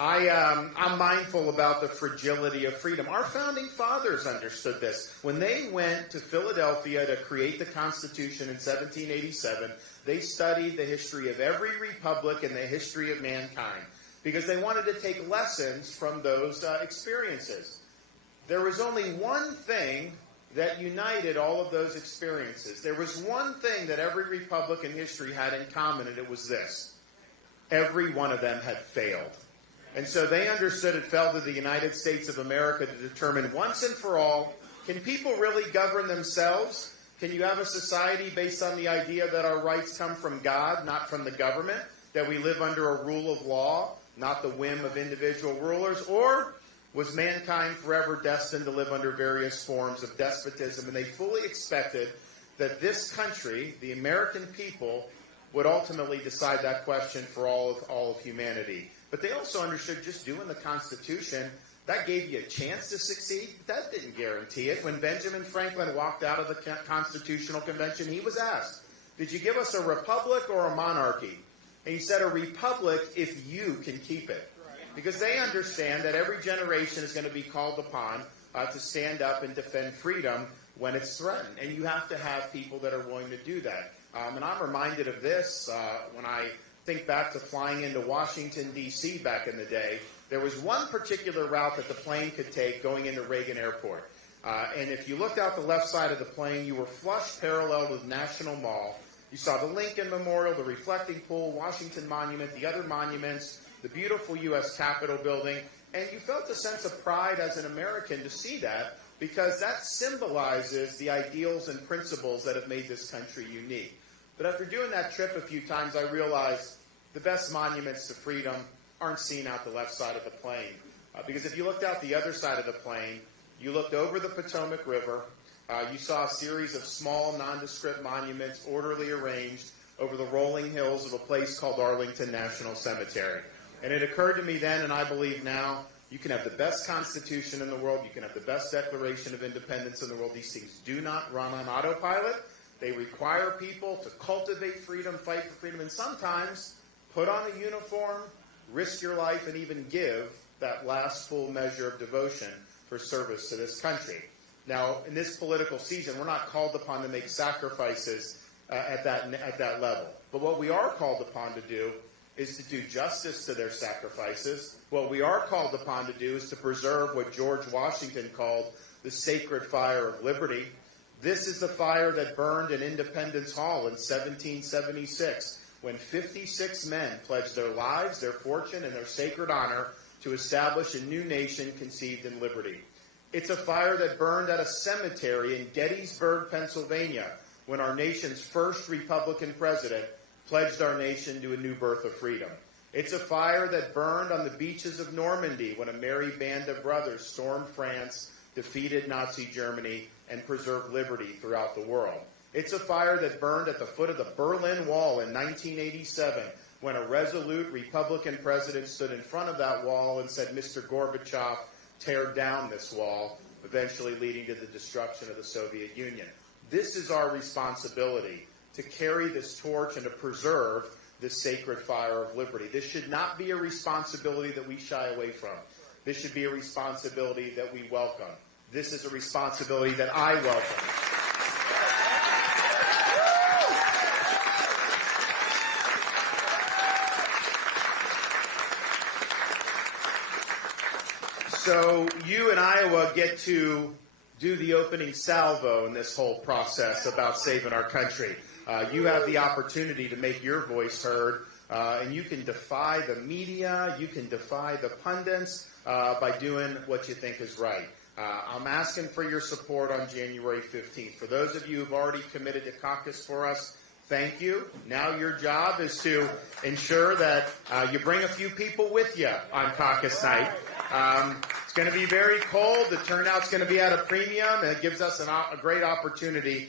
I'm mindful about the fragility of freedom. Our founding fathers understood this. When they went to Philadelphia to create the Constitution in 1787, they studied the history of every republic and the history of mankind because they wanted to take lessons from those experiences. There was only one thing that united all of those experiences. There was one thing that every republic in history had in common, and it was this. Every one of them had failed. And so they understood it fell to the United States of America to determine once and for all, can people really govern themselves? Can you have a society based on the idea that our rights come from God, not from the government? That we live under a rule of law, not the whim of individual rulers? Or was mankind forever destined to live under various forms of despotism? And they fully expected that this country, the American people, would ultimately decide that question for all of humanity. But they also understood just doing the Constitution, that gave you a chance to succeed. That didn't guarantee it. When Benjamin Franklin walked out of the Constitutional Convention, he was asked, did you give us a republic or a monarchy? And he said, a republic if you can keep it. Because they understand that every generation is going to be called upon to stand up and defend freedom when it's threatened. And you have to have people that are willing to do that. And I'm reminded of this when I think back to flying into Washington, D.C. back in the day. There was one particular route that the plane could take going into Reagan Airport. And if you looked out the left side of the plane, you were flush parallel with National Mall. You saw the Lincoln Memorial, the Reflecting Pool, Washington Monument, the other monuments, the beautiful U.S. Capitol building. And you felt a sense of pride as an American to see that because that symbolizes the ideals and principles that have made this country unique. But after doing that trip a few times, I realized the best monuments to freedom aren't seen out the left side of the plane. Because if you looked out the other side of the plane, you looked over the Potomac River, you saw a series of small, nondescript monuments orderly arranged over the rolling hills of a place called Arlington National Cemetery. And it occurred to me then, and I believe now, you can have the best Constitution in the world, you can have the best Declaration of Independence in the world. These things do not run on autopilot. They require people to cultivate freedom, fight for freedom, and sometimes put on a uniform, risk your life, and even give that last full measure of devotion for service to this country. Now, in this political season, we're not called upon to make sacrifices at that level. But what we are called upon to do is to do justice to their sacrifices. What we are called upon to do is to preserve what George Washington called the sacred fire of liberty. This is the fire that burned in Independence Hall in 1776, when 56 men pledged their lives, their fortune, and their sacred honor to establish a new nation conceived in liberty. It's a fire that burned at a cemetery in Gettysburg, Pennsylvania, when our nation's first Republican president pledged our nation to a new birth of freedom. It's a fire that burned on the beaches of Normandy when a merry band of brothers stormed France, defeated Nazi Germany, and preserved liberty throughout the world. It's a fire that burned at the foot of the Berlin Wall in 1987 when a resolute Republican president stood in front of that wall and said, Mr. Gorbachev, tear down this wall. eventually leading to the destruction of the Soviet Union. This is our responsibility, to carry this torch and to preserve this sacred fire of liberty. This should not be a responsibility that we shy away from. This should be a responsibility that we welcome. This is a responsibility that I welcome. So you in Iowa get to do the opening salvo in this whole process about saving our country. You have the opportunity to make your voice heard, and you can defy the media, you can defy the pundits by doing what you think is right. I'm asking for your support on January 15th. For those of you who've already committed to caucus for us, thank you. Now your job is to ensure that you bring a few people with you on caucus night. It's going to be very cold. The turnout's going to be at a premium, and it gives us a great opportunity.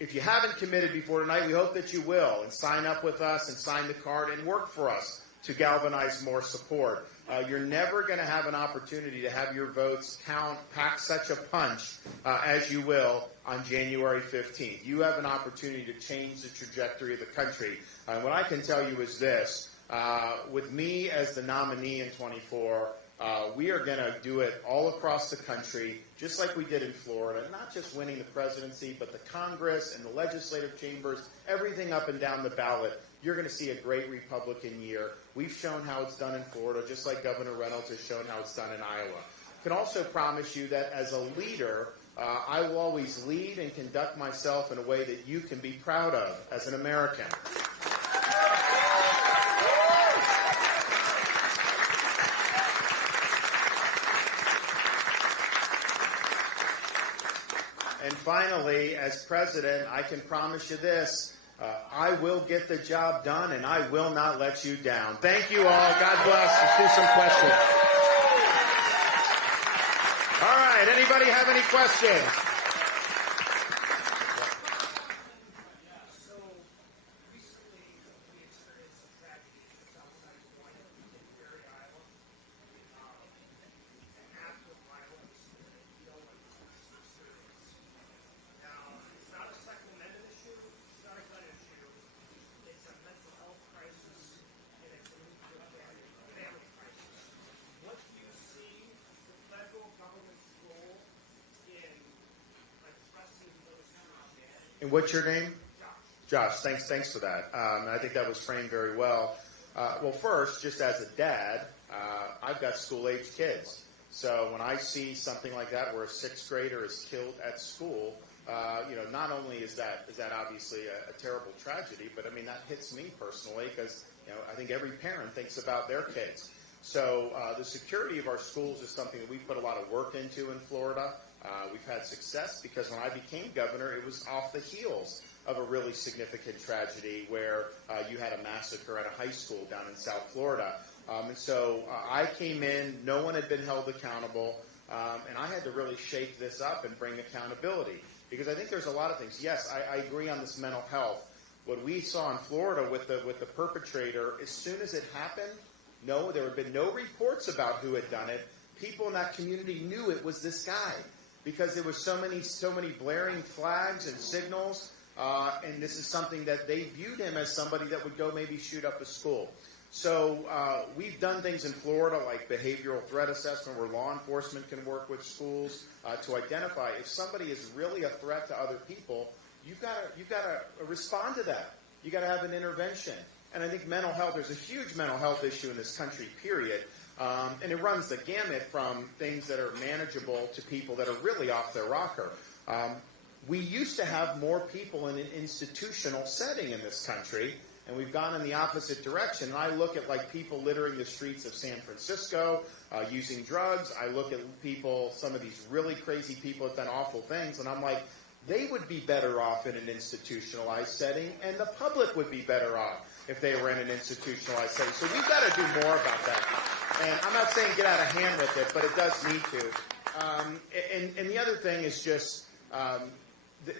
If you haven't committed before tonight, we hope that you will, and sign up with us and sign the card and work for us to galvanize more support. You're never going to have an opportunity to have your votes count, pack such a punch as you will on January 15th. You have an opportunity to change the trajectory of the country. What I can tell you is this. With me as the nominee in 24, we are going to do it all across the country, just like we did in Florida, not just winning the presidency, but the Congress and the legislative chambers, everything up and down the ballot. You're going to see a great Republican year. We've shown how it's done in Florida, just like Governor Reynolds has shown how it's done in Iowa. I can also promise you that as a leader, I will always lead and conduct myself in a way that you can be proud of as an American. And finally, as president, I can promise you this. I will get the job done, and I will not let you down. Thank you all. God bless. Let's do some questions. All right. Anybody have any questions? And what's your name? Josh. Thanks for that. I think that was framed very well. Well, first, just as a dad, I've got school-age kids. So when I see something like that, where a sixth grader is killed at school, not only is that obviously a terrible tragedy, but I mean that hits me personally because I think every parent thinks about their kids. So the security of our schools is something that we put a lot of work into in Florida. We've had success because when I became governor, it was off the heels of a really significant tragedy where you had a massacre at a high school down in South Florida. And so I came in, no one had been held accountable, and I had to really shake this up and bring accountability. Because I think there's a lot of things. Yes, I agree on this mental health. What we saw in Florida with the perpetrator, as soon as it happened, there had been no reports about who had done it. People in that community knew it was this guy because there were so many blaring flags and signals, and this is something that they viewed him as somebody that would go maybe shoot up a school. So we've done things in Florida like behavioral threat assessment where law enforcement can work with schools to identify if somebody is really a threat to other people, you've got to respond to that. You've got to have an intervention. And I think mental health, there's a huge mental health issue in this country, period. And it runs the gamut from things that are manageable to people that are really off their rocker. We used to have more people in an institutional setting in this country, and we've gone in the opposite direction. And I look at like people littering the streets of San Francisco, using drugs. I look at people, some of these really crazy people have done awful things, and I'm like, they would be better off in an institutionalized setting, and the public would be better off if they were in an institutionalized setting. So we've got to do more about that. And I'm not saying get out of hand with it, but it does need to. And the other thing is just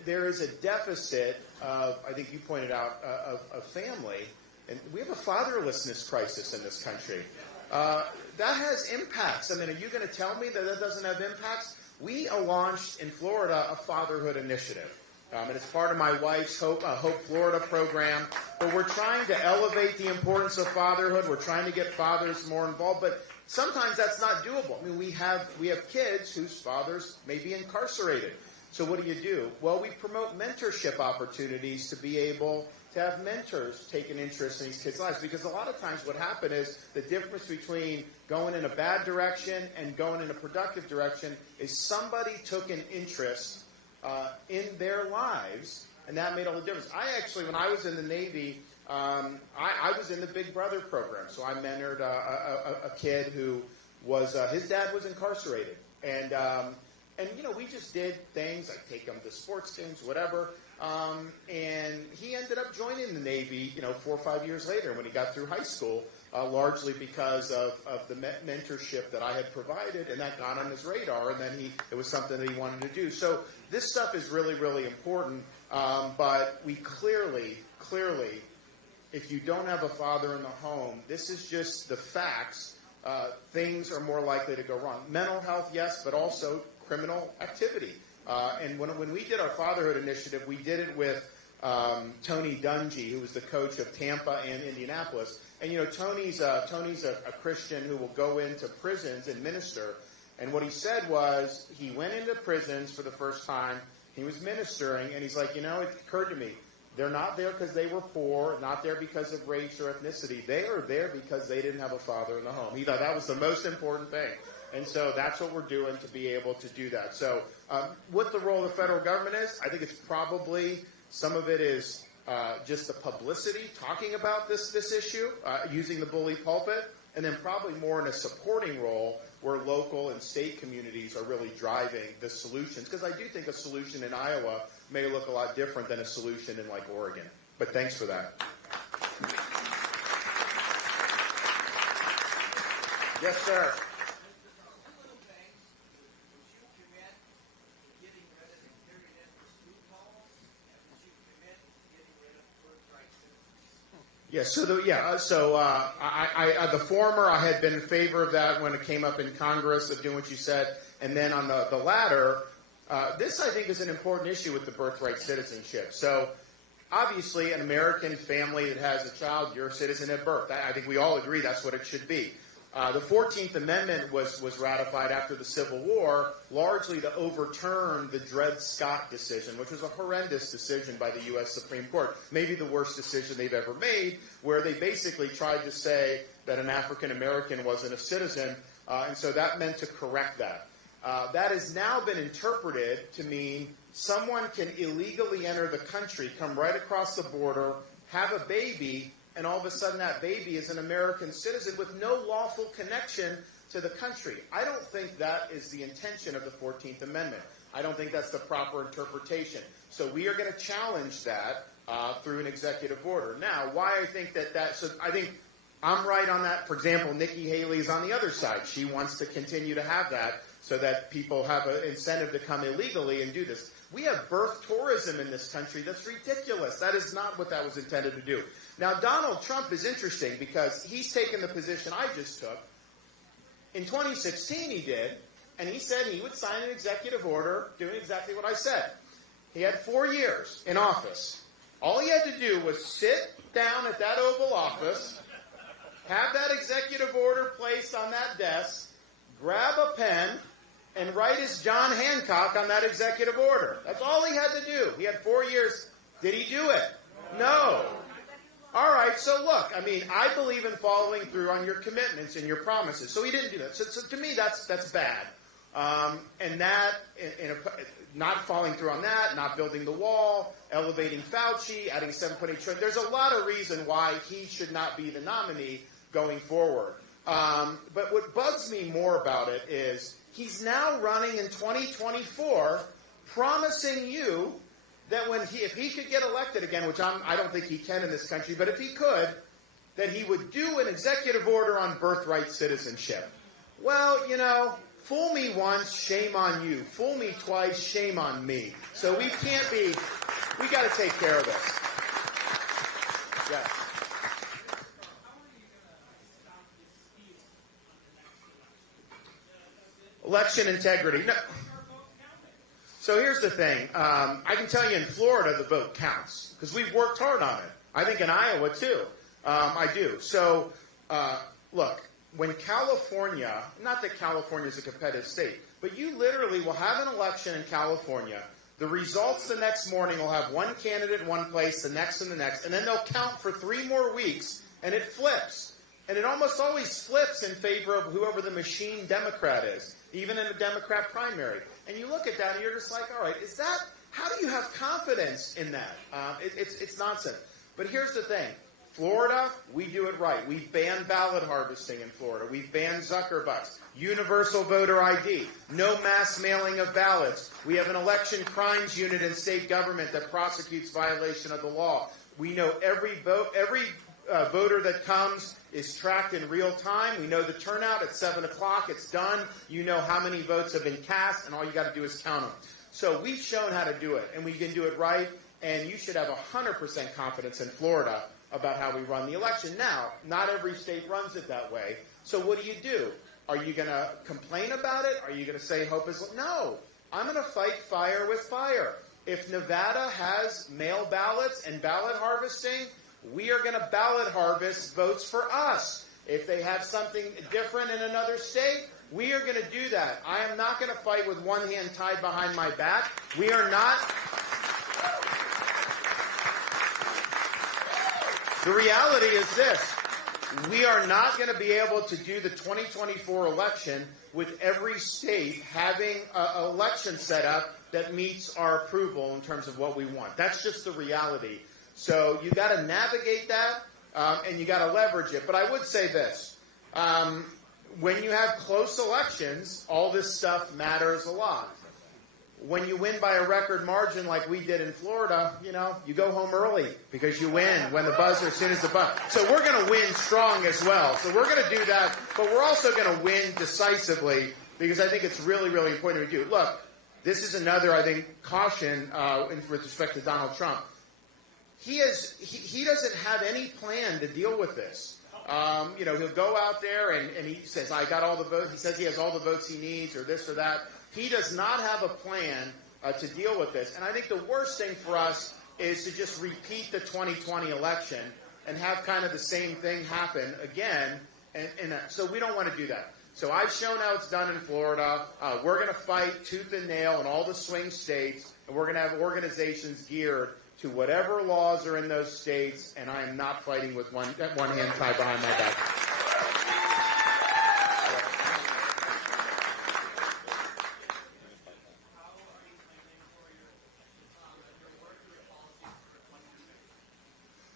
there is a deficit of, I think you pointed out, of family. And we have a fatherlessness crisis in this country. That has impacts. I mean, are you going to tell me that doesn't have impacts? we launched in Florida a fatherhood initiative. And it's part of my wife's Hope Florida program. But we're trying to elevate the importance of fatherhood. We're trying to get fathers more involved. But sometimes that's not doable. I mean, we have kids whose fathers may be incarcerated. So what do? Well, we promote mentorship opportunities to be able to have mentors take an interest in these kids' lives. Because a lot of times what happens is the difference between going in a bad direction and going in a productive direction is somebody took an interest in their lives, and that made all the difference. I actually, when I was in the Navy, I was in the Big Brother program. So I mentored a kid who was, his dad was incarcerated. And we just did things like take him to sports games, whatever. And he ended up joining the Navy, 4 or 5 years later when he got through high school, largely because of the mentorship that I had provided, and that got on his radar, and then it was something that he wanted to do. So this stuff is really, really important, but we clearly, if you don't have a father in the home, this is just the facts. Things are more likely to go wrong. Mental health, yes, but also criminal activity. And when we did our fatherhood initiative, we did it with Tony Dungy, who was the coach of Tampa and Indianapolis. And Tony's a Christian who will go into prisons and minister. And what he said was he went into prisons for the first time. He was ministering, and he's like, it occurred to me, they're not there because they were poor, not there because of race or ethnicity. They are there because they didn't have a father in the home. He thought that was the most important thing. And so that's what we're doing to be able to do that. So what the role of the federal government is, I think it's probably some of it is just the publicity, talking about this issue, using the bully pulpit, and then probably more in a supporting role where local and state communities are really driving the solutions. Because I do think a solution in Iowa may look a lot different than a solution in like Oregon. But thanks for that. Yes, sir. Yeah. So the former, I had been in favor of that when it came up in Congress of doing what you said, and then on the latter, this I think is an important issue with the birthright citizenship. So obviously, an American family that has a child, you're a citizen at birth. I think we all agree that's what it should be. The 14th Amendment was ratified after the Civil War, largely to overturn the Dred Scott decision, which was a horrendous decision by the U.S. Supreme Court, maybe the worst decision they've ever made, where they basically tried to say that an African American wasn't a citizen, and so that meant to correct that. That has now been interpreted to mean someone can illegally enter the country, come right across the border, have a baby, and all of a sudden that baby is an American citizen with no lawful connection to the country. I don't think that is the intention of the 14th Amendment. I don't think that's the proper interpretation. So we are going to challenge that through an executive order. Now, why I think so I think I'm right on that. For example, Nikki Haley is on the other side. She wants to continue to have that so that people have an incentive to come illegally and do this. We have birth tourism in this country that's ridiculous. That is not what that was intended to do. Now, Donald Trump is interesting because he's taken the position I just took. In 2016 he did, and he said he would sign an executive order doing exactly what I said. He had 4 years in office. All he had to do was sit down at that Oval Office, have that executive order placed on that desk, grab a pen, and write as John Hancock on that executive order. That's all he had to do. He had 4 years. Did he do it? No. All right, so look, I believe in following through on your commitments and your promises. So he didn't do that. So to me, that's bad. And that, not following through on that, not building the wall, elevating Fauci, adding $7.8 trillion. There's a lot of reason why he should not be the nominee going forward. But what bugs me more about it is he's now running in 2024, promising you that if he could get elected again, which I don't think he can in this country, but if he could, that he would do an executive order on birthright citizenship. Well, fool me once, shame on you. Fool me twice, shame on me. So we got to take care of this. Yes. Election integrity. No. So here's the thing. I can tell you in Florida the vote counts because we've worked hard on it. I think in Iowa too. I do. So look, when California, not that California is a competitive state, but you literally will have an election in California. The results the next morning will have one candidate in one place, the next and the next, and then they'll count for 3 more weeks, and it flips. And it almost always flips in favor of whoever the machine Democrat is, even in a Democrat primary. And you look at that and you're just like, all right, how do you have confidence in that? It's nonsense. But here's the thing. Florida, we do it right. We've banned ballot harvesting in Florida. We've banned Zuckerbucks. Universal voter ID. No mass mailing of ballots. We have an election crimes unit in state government that prosecutes violation of the law. We know every voter that comes is tracked in real time. We know the turnout at 7 o'clock. It's done. You know how many votes have been cast, and all you got to do is count them. So we've shown how to do it, and we can do it right, and you should have 100% confidence in Florida about how we run the election. Now, not every state runs it that way. So what do? Are you going to complain about it? Are you going to say hope is... No. I'm going to fight fire with fire. If Nevada has mail ballots and ballot harvesting, we are going to ballot harvest votes for us. If they have something different in another state, we are going to do that. I am not going to fight with one hand tied behind my back. We are not... The reality is this. We are not going to be able to do the 2024 election with every state having an election set up that meets our approval in terms of what we want. That's just the reality. So you got to navigate that, and you got to leverage it. But I would say this. When you have close elections, all this stuff matters a lot. When you win by a record margin like we did in Florida, you go home early because you win when the buzzer, as soon as the buzzer. So we're going to win strong as well. So we're going to do that, but we're also going to win decisively because I think it's really, really important we do. Look, this is another, I think, caution with respect to Donald Trump. He doesn't have any plan to deal with this. He'll go out there and he says, I got all the votes. He says he has all the votes he needs or this or that. He does not have a plan to deal with this. And I think the worst thing for us is to just repeat the 2020 election and have kind of the same thing happen again. So we don't want to do that. So I've shown how it's done in Florida. We're going to fight tooth and nail in all the swing states, and we're going to have organizations geared to whatever laws are in those states, and I am not fighting with one hand tied behind my back.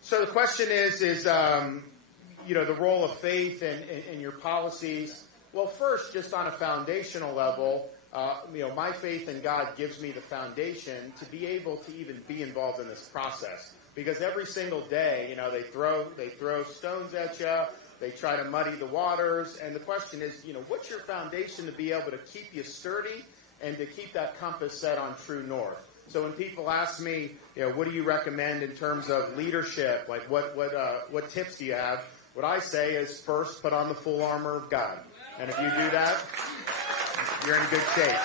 So the question is the role of faith in your policies. Well, first, just on a foundational level, my faith in God gives me the foundation to be able to even be involved in this process. Because every single day, they throw stones at you, they try to muddy the waters, and the question is, what's your foundation to be able to keep you sturdy and to keep that compass set on true north? So when people ask me, what do you recommend in terms of leadership? Like what tips do you have? What I say is first, put on the full armor of God. And if you do that, you're in good shape.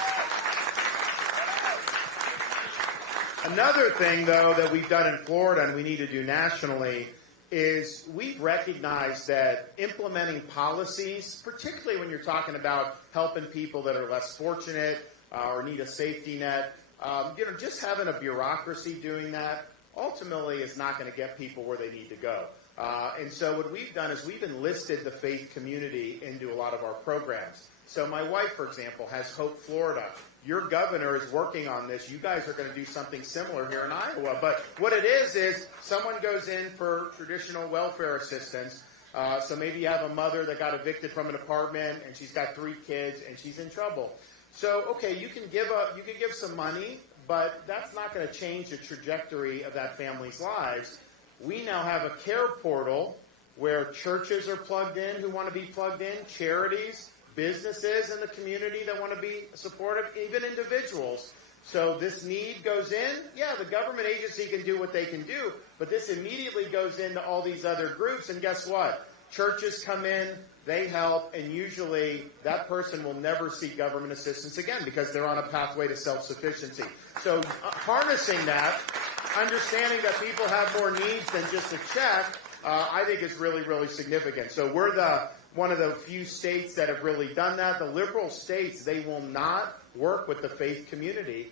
Another thing, though, that we've done in Florida and we need to do nationally is we've recognized that implementing policies, particularly when you're talking about helping people that are less fortunate or need a safety net, just having a bureaucracy doing that ultimately is not going to get people where they need to go. And so what we've done is we've enlisted the faith community into a lot of our programs. So my wife, for example, has Hope Florida. Your governor is working on this. You guys are going to do something similar here in Iowa. But what it is someone goes in for traditional welfare assistance. So maybe you have a mother that got evicted from an apartment and she's got 3 kids and she's in trouble. So, okay, you can give some money, but that's not going to change the trajectory of that family's lives. We now have a care portal where churches are plugged in who want to be plugged in, charities, businesses in the community that want to be supportive, even individuals. So this need goes in. Yeah, the government agency can do what they can do, but this immediately goes into all these other groups. And guess what? Churches come in, they help, and usually that person will never seek government assistance again because they're on a pathway to self-sufficiency. So harnessing that, understanding that people have more needs than just a check, I think is really, really significant. So we're one of the few states that have really done that. The liberal states, they will not work with the faith community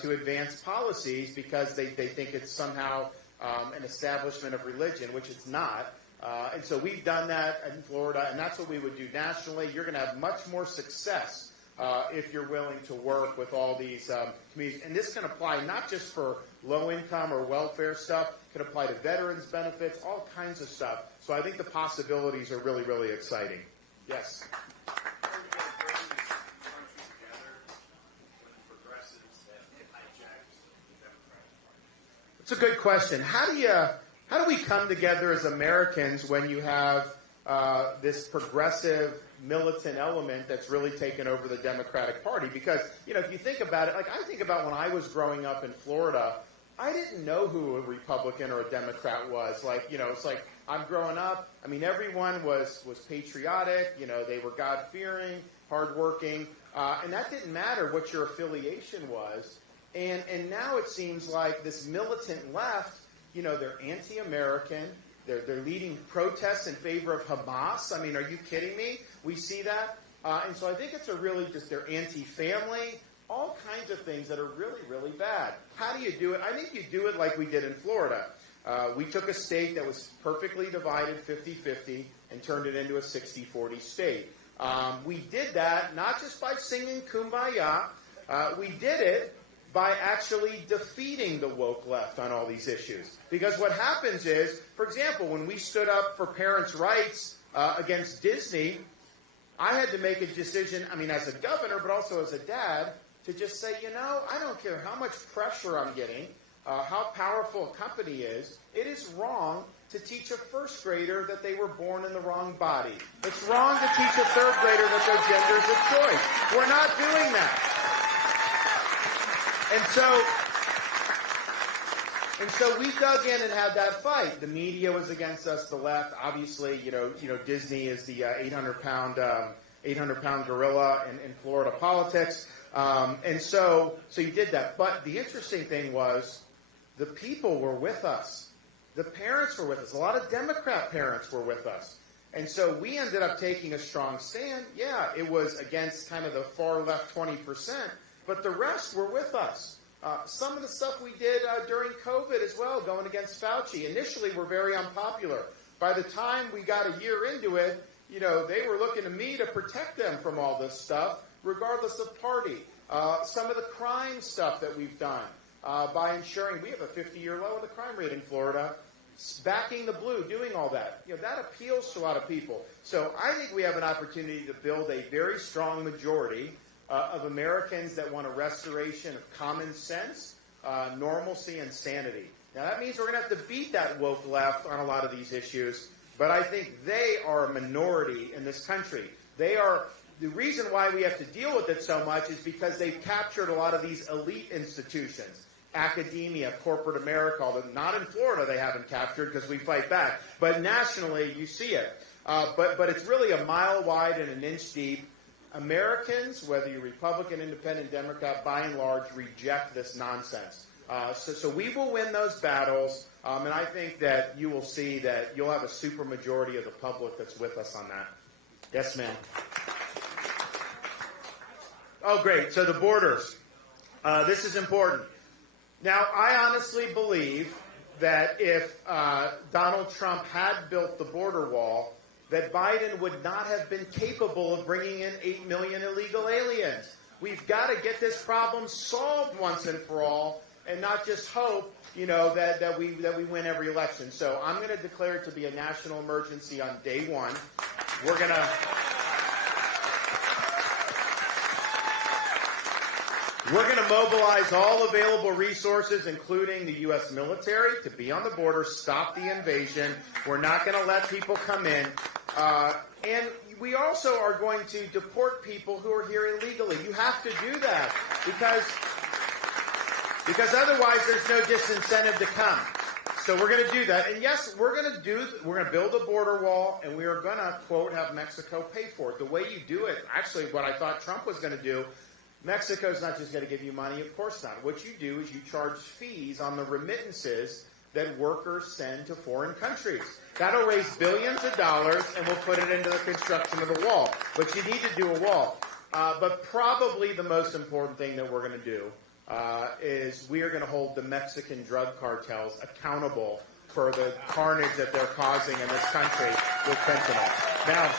to advance policies because they think it's somehow an establishment of religion, which it's not. And so we've done that in Florida, and that's what we would do nationally. You're going to have much more success if you're willing to work with all these communities. And this can apply not just for low-income or welfare stuff. It can apply to veterans' benefits, all kinds of stuff. So I think the possibilities are really, really exciting. Yes? It's a good question. How do we come together as Americans when you have this progressive militant element that's really taken over the Democratic Party? Because, if you think about it, like I think about when I was growing up in Florida, I didn't know who a Republican or a Democrat was. Like, it's like I'm growing up. I mean, everyone was patriotic. They were God-fearing, hardworking, and that didn't matter what your affiliation was. And now it seems like this militant left, they're anti-American. They're leading protests in favor of Hamas. I mean, are you kidding me? We see that. And so I think it's they're anti-family, all kinds of things that are really, really bad. How do you do it? I think you do it like we did in Florida. We took a state that was perfectly divided 50-50 and turned it into a 60-40 state. We did that not just by singing Kumbaya. We did it by actually defeating the woke left on all these issues. Because what happens is, for example, when we stood up for parents' rights against Disney, I had to make a decision, as a governor, but also as a dad, to just say, I don't care how much pressure I'm getting, how powerful a company is, it is wrong to teach a first grader that they were born in the wrong body. It's wrong to teach a third grader that their gender is a choice. We're not doing that. And so we dug in and had that fight. The media was against us. The left, obviously, Disney is the 800-pound gorilla in Florida politics. And so you did that. But the interesting thing was the people were with us. The parents were with us. A lot of Democrat parents were with us. And so we ended up taking a strong stand. Yeah, it was against kind of the far left 20%. But the rest were with us. Some of the stuff we did during COVID as well, going against Fauci, initially were very unpopular. By the time we got a year into it, they were looking to me to protect them from all this stuff, regardless of party. Some of the crime stuff that we've done by ensuring we have a 50-year low in the crime rate in Florida, backing the blue, doing all that. That appeals to a lot of people. So I think we have an opportunity to build a very strong majority of Americans that want a restoration of common sense, normalcy, and sanity. Now, that means we're going to have to beat that woke left on a lot of these issues, but I think they are a minority in this country. They are the reason why we have to deal with it so much is because they've captured a lot of these elite institutions, academia, corporate America, although not in Florida they haven't captured because we fight back, but nationally you see it. But it's really a mile wide and an inch deep. Americans, whether you're Republican, Independent, Democrat, by and large, reject this nonsense. So we will win those battles, and I think that you will see that you'll have a supermajority of the public that's with us on that. Yes, ma'am. Oh, great. So the borders. This is important. Now, I honestly believe that if Donald Trump had built the border wall, that Biden would not have been capable of bringing in 8 million illegal aliens. We've got to get this problem solved once and for all, and not just hope, that we win every election. So I'm going to declare it to be a national emergency on day one. We're going to mobilize all available resources, including the U.S. military, to be on the border, stop the invasion. We're not going to let people come in. And we also are going to deport people who are here illegally. You have to do that because otherwise there's no disincentive to come. So we're going to do that. And yes, we're going to build a border wall, and we are going to, quote, have Mexico pay for it. The way you do it, actually what I thought Trump was going to do, Mexico's not just going to give you money, of course not. What you do is you charge fees on the remittances that workers send to foreign countries. That'll raise billions of dollars, and we'll put it into the construction of the wall. But you need to do a wall. But probably the most important thing that we're going to do is we are going to hold the Mexican drug cartels accountable for the carnage that they're causing in this country with fentanyl. Now,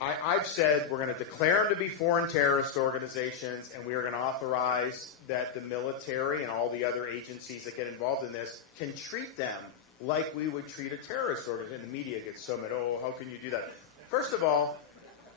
I've said we're going to declare them to be foreign terrorist organizations, and we are going to authorize that the military and all the other agencies that get involved in this can treat them like we would treat a terrorist organization. The media gets so mad, oh, how can you do that? First of all,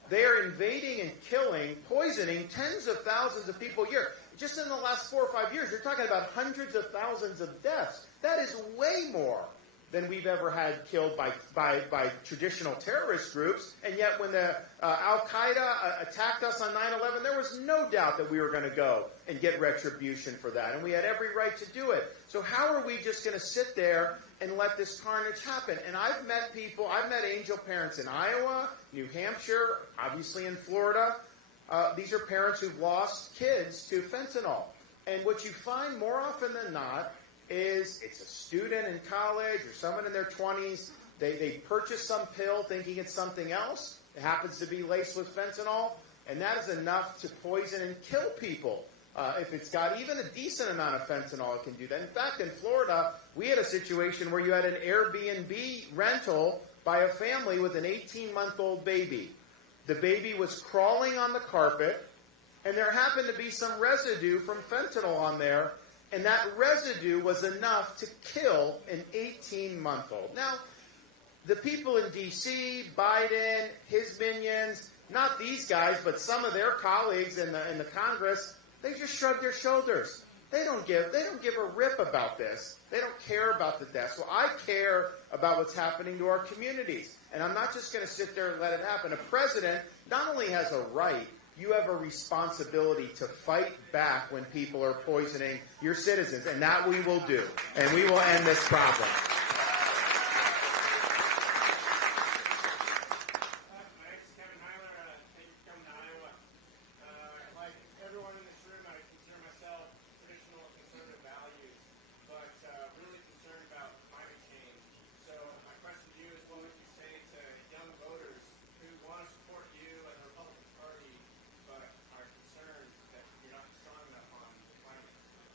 they are invading and killing, poisoning tens of thousands of people a year. Just in the last 4 or 5 years, you're talking about hundreds of thousands of deaths. That is way more than we've ever had killed by traditional terrorist groups. And yet when the Al-Qaeda attacked us on 9/11, there was no doubt that we were going to go and get retribution for that. And we had every right to do it. So how are we just going to sit there and let this carnage happen? And I've met people, I've met angel parents in Iowa, New Hampshire, obviously in Florida. These are parents who've lost kids to fentanyl. And what you find more often than not is it's a student in college or someone in their 20s. They purchase some pill thinking it's something else. It happens to be laced with fentanyl, and that is enough to poison and kill people. If it's got even a decent amount of fentanyl, it can do that. In fact, in Florida, we had a situation where you had an Airbnb rental by a family with an 18-month-old baby. The baby was crawling on the carpet, and there happened to be some residue from fentanyl on there, and that residue was enough to kill an 18-month-old. Now, the people in D.C., Biden, his minions, not these guys, but some of their colleagues in the Congress, they just shrug their shoulders. They don't give a rip about this. They don't care about the deaths. Well, I care about what's happening to our communities. And I'm not just going to sit there and let it happen. A president not only has a right, you have a responsibility to fight back when people are poisoning your citizens. And that we will do. And we will end this problem.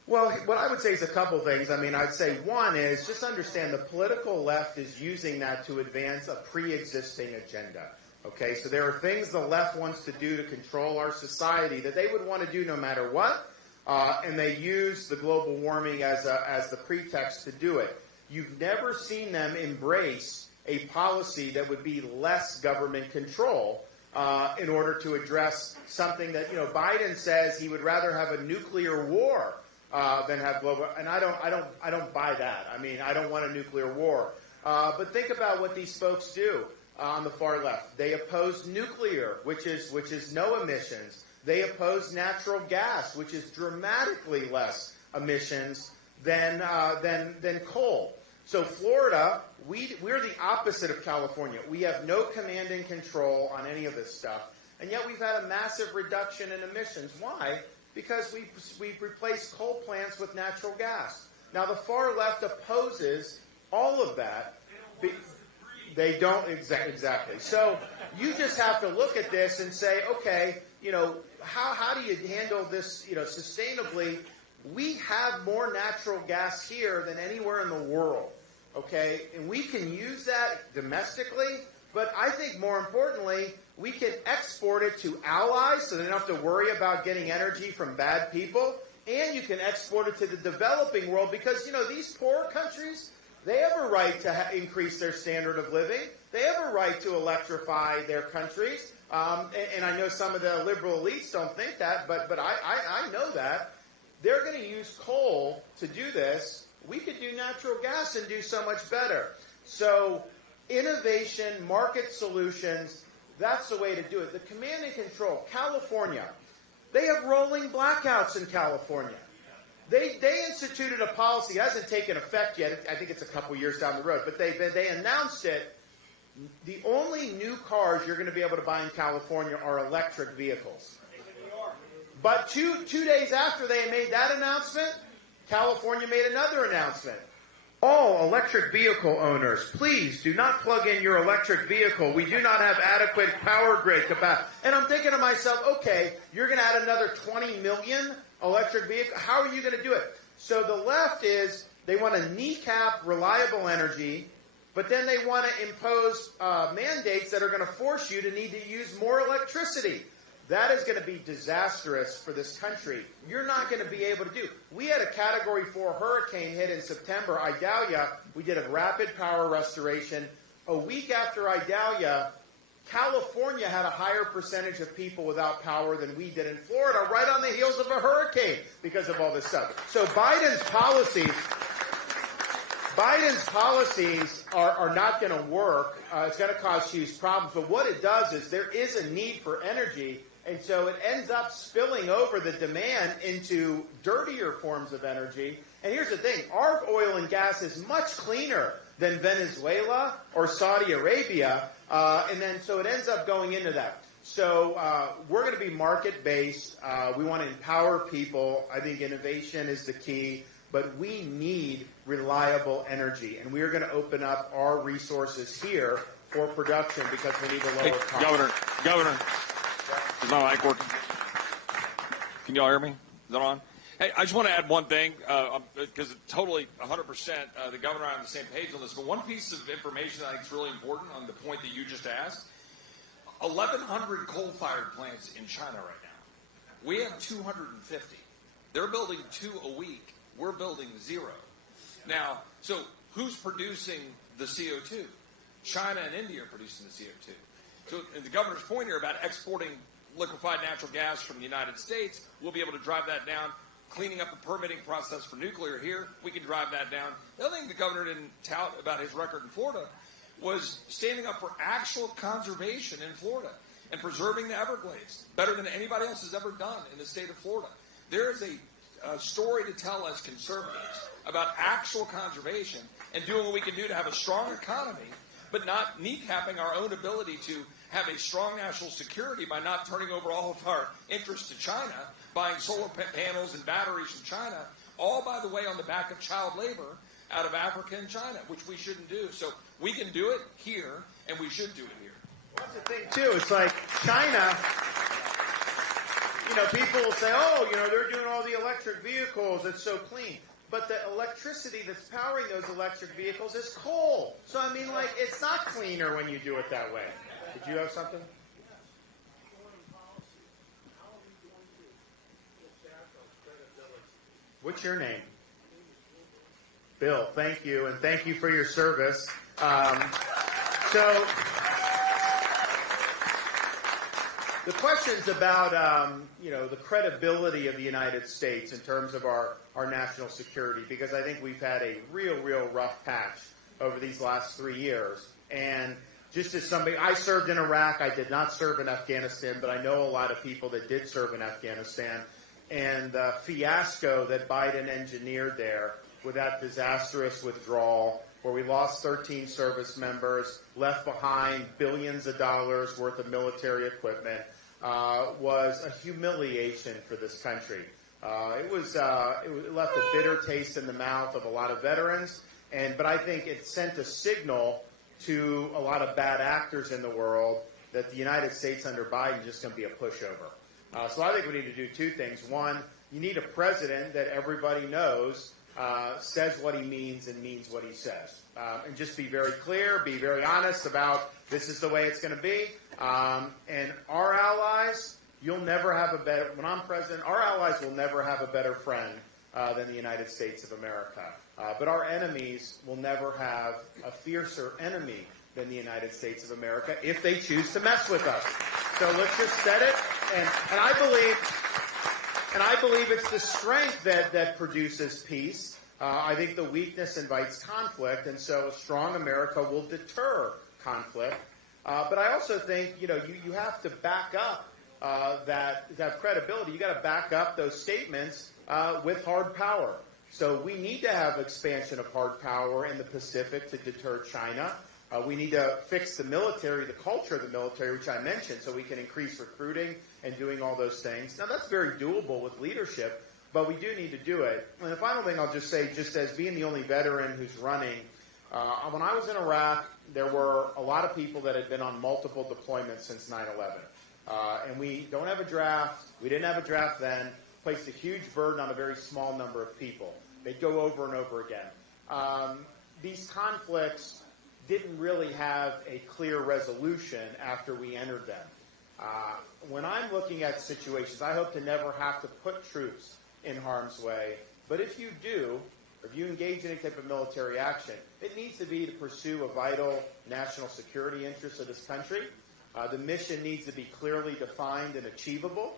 Well, what I would say is a couple things. I mean, I'd say one is just understand the political left is using that to advance a pre-existing agenda. Okay, so there are things the left wants to do to control our society that they would want to do no matter what, and they use the global warming as the pretext to do it. You've never seen them embrace a policy that would be less government control in order to address something that, Biden says he would rather have a nuclear war than have global, and I don't buy that. I mean, I don't want a nuclear war. But think about what these folks do on the far left. They oppose nuclear, which is no emissions. They oppose natural gas, which is dramatically less emissions than coal. So Florida, we're the opposite of California. We have no command and control on any of this stuff, and yet we've had a massive reduction in emissions. Why? Because we've replaced coal plants with natural gas. Now, the far left opposes all of that. They don't exactly. So you just have to look at this and say, okay, how do you handle this, sustainably? We have more natural gas here than anywhere in the world, okay? And we can use that domestically, but I think more importantly, we can export it to allies so they don't have to worry about getting energy from bad people. And you can export it to the developing world because, these poor countries, they have a right to increase their standard of living. They have a right to electrify their countries. And I know some of the liberal elites don't think that, but I know that. They're going to use coal to do this. We could do natural gas and do so much better. So innovation, market solutions, that's the way to do it. The command and control, California, they have rolling blackouts in California. They instituted a policy. It hasn't taken effect yet. I think it's a couple years down the road. But they announced it. The only new cars you're going to be able to buy in California are electric vehicles. But two days after they made that announcement, California made another announcement. All electric vehicle owners, please do not plug in your electric vehicle. We do not have adequate power grid capacity. And I'm thinking to myself, okay, you're going to add another 20 million electric vehicles. How are you going to do it? So the left is they want to kneecap reliable energy, but then they want to impose mandates that are going to force you to need to use more electricity. That is going to be disastrous for this country. You're not going to be able to do. We had a Category 4 hurricane hit in September, Idalia. We did a rapid power restoration. A week after Idalia, California had a higher percentage of people without power than we did in Florida, right on the heels of a hurricane because of all this stuff. So Biden's policies are not going to work. It's going to cause huge problems. But what it does is there is a need for energy, and so it ends up spilling over the demand into dirtier forms of energy. And here's the thing. Our oil and gas is much cleaner than Venezuela or Saudi Arabia, and then so it ends up going into that. So we're going to be market-based. We want to empower people. I think innovation is the key. But we need reliable energy, and we are going to open up our resources here for production because we need to lower costs. Governor, is my mic working? Can y'all hear me? Is that on? Hey, I just want to add one thing because totally 100% the governor and I are on the same page on this. But one piece of information that I think is really important on the point that you just asked: 1,100 coal-fired plants in China right now. We have 250. They're building 2 a week. We're building 0. Now, so who's producing the CO2? China and India are producing the CO2. So the governor's point here about exporting liquefied natural gas from the United States, we'll be able to drive that down. Cleaning up the permitting process for nuclear here, we can drive that down. The other thing the governor didn't tout about his record in Florida was standing up for actual conservation in Florida and preserving the Everglades better than anybody else has ever done in the state of Florida. There is a story to tell as conservatives about actual conservation and doing what we can do to have a strong economy, but not kneecapping our own ability to have a strong national security by not turning over all of our interests to China, buying solar panels and batteries from China, all, by the way, on the back of child labor out of Africa and China, which we shouldn't do. So we can do it here, and we should do it here. Well, that's the thing, too. It's like China... people will say, they're doing all the electric vehicles. It's so clean. But the electricity that's powering those electric vehicles is coal. So, it's not cleaner when you do it that way. Did you have something? What's your name? Bill, thank you. And thank you for your service. The question's about, the credibility of the United States in terms of our national security, because I think we've had a real rough patch over these last 3 years. And just as somebody, I served in Iraq. I did not serve in Afghanistan, but I know a lot of people that did serve in Afghanistan. And the fiasco that Biden engineered there with that disastrous withdrawal, where we lost 13 service members, left behind billions of dollars worth of military equipment, was a humiliation for this country. It left a bitter taste in the mouth of a lot of veterans, but I think it sent a signal to a lot of bad actors in the world that the United States under Biden is just going to be a pushover. So I think we need to do 2 things. One, you need a president that everybody knows says what he means and means what he says. And just be very clear, be very honest about this is the way it's going to be. And our allies, you'll never have a better, when I'm president, our allies will never have a better friend than the United States of America. But our enemies will never have a fiercer enemy than the United States of America if they choose to mess with us. So let's just set it. And I believe it's the strength that produces peace. I think the weakness invites conflict, and so a strong America will deter conflict. But I also think, you have to back up that have credibility, you got to back up those statements with hard power. So we need to have expansion of hard power in the Pacific to deter China. We need to fix the military, the culture of the military, which I mentioned, so we can increase recruiting and doing all those things. Now, that's very doable with leadership, but we do need to do it. And the final thing I'll just say, just as being the only veteran who's running, when I was in Iraq, there were a lot of people that had been on multiple deployments since 9/11. And we don't have a draft. We didn't have a draft then. Placed a huge burden on a very small number of people. They'd go over and over again. These conflicts didn't really have a clear resolution after we entered them. When I'm looking at situations, I hope to never have to put troops in harm's way. But if you do, or if you engage in any type of military action, it needs to be to pursue a vital national security interest of this country. The mission needs to be clearly defined and achievable.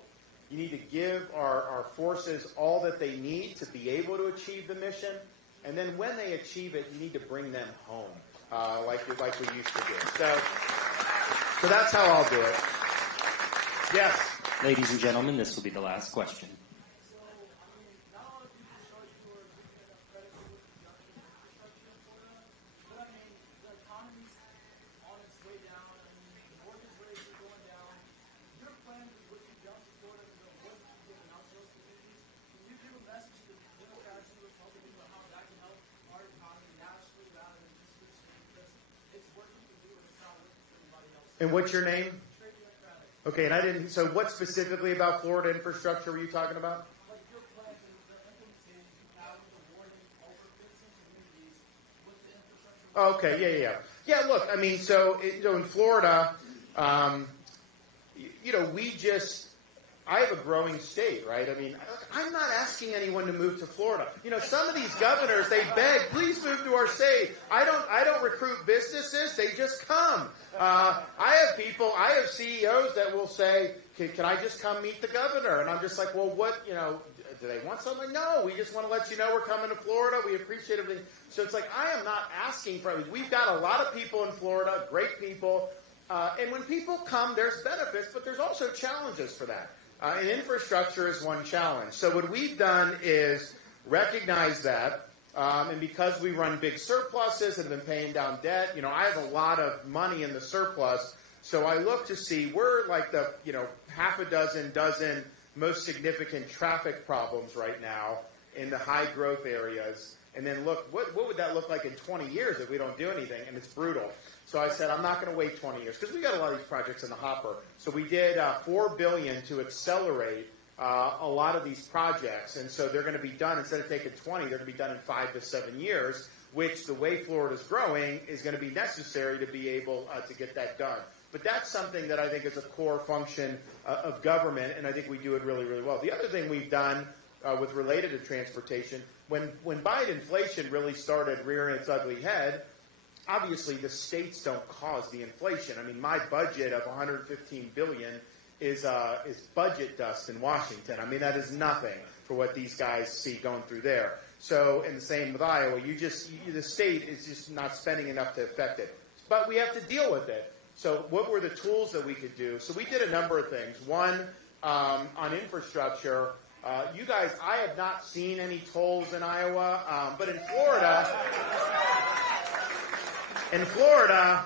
You need to give our forces all that they need to be able to achieve the mission. And then when they achieve it, you need to bring them home, like we used to do. So that's how I'll do it. Yes? Ladies and gentlemen, this will be the last question. And what's your name? Okay, and I didn't. So, what specifically about Florida infrastructure were you talking about? Okay, yeah. Look, I mean, so in Florida, I have a growing state, right? I mean, I'm not asking anyone to move to Florida. Some of these governors, they beg, please move to our state. I don't recruit businesses. They just come. I have CEOs that will say, can I just come meet the governor? And I'm just like, well, what, do they want something? No, we just want to let you know we're coming to Florida. We appreciate everything. So it's like, I am not asking for it. We've got a lot of people in Florida, great people. And when people come, there's benefits, but there's also challenges for that. And infrastructure is one challenge. So what we've done is recognize that. And because we run big surpluses and have been paying down debt, I have a lot of money in the surplus. So I look to see where like the, half a dozen most significant traffic problems right now in the high growth areas. And then look, what would that look like in 20 years if we don't do anything? And it's brutal. So I said, I'm not going to wait 20 years because we got a lot of these projects in the hopper. So we did $4 billion to accelerate a lot of these projects. And so they're going to be done, instead of taking 20, they're going to be done in 5 to 7 years, which the way Florida's growing is going to be necessary to be able to get that done. But that's something that I think is a core function of government, and I think we do it really, really well. The other thing we've done with related to transportation, when Biden inflation really started rearing its ugly head, obviously the states don't cause the inflation. I mean, my budget of $115 billion is budget dust in Washington. I mean, that is nothing for what these guys see going through there. So, and the same with Iowa. The state is just not spending enough to affect it. But we have to deal with it. So what were the tools that we could do? So we did a number of things. One, on infrastructure. You guys, I have not seen any tolls in Iowa, but in Florida,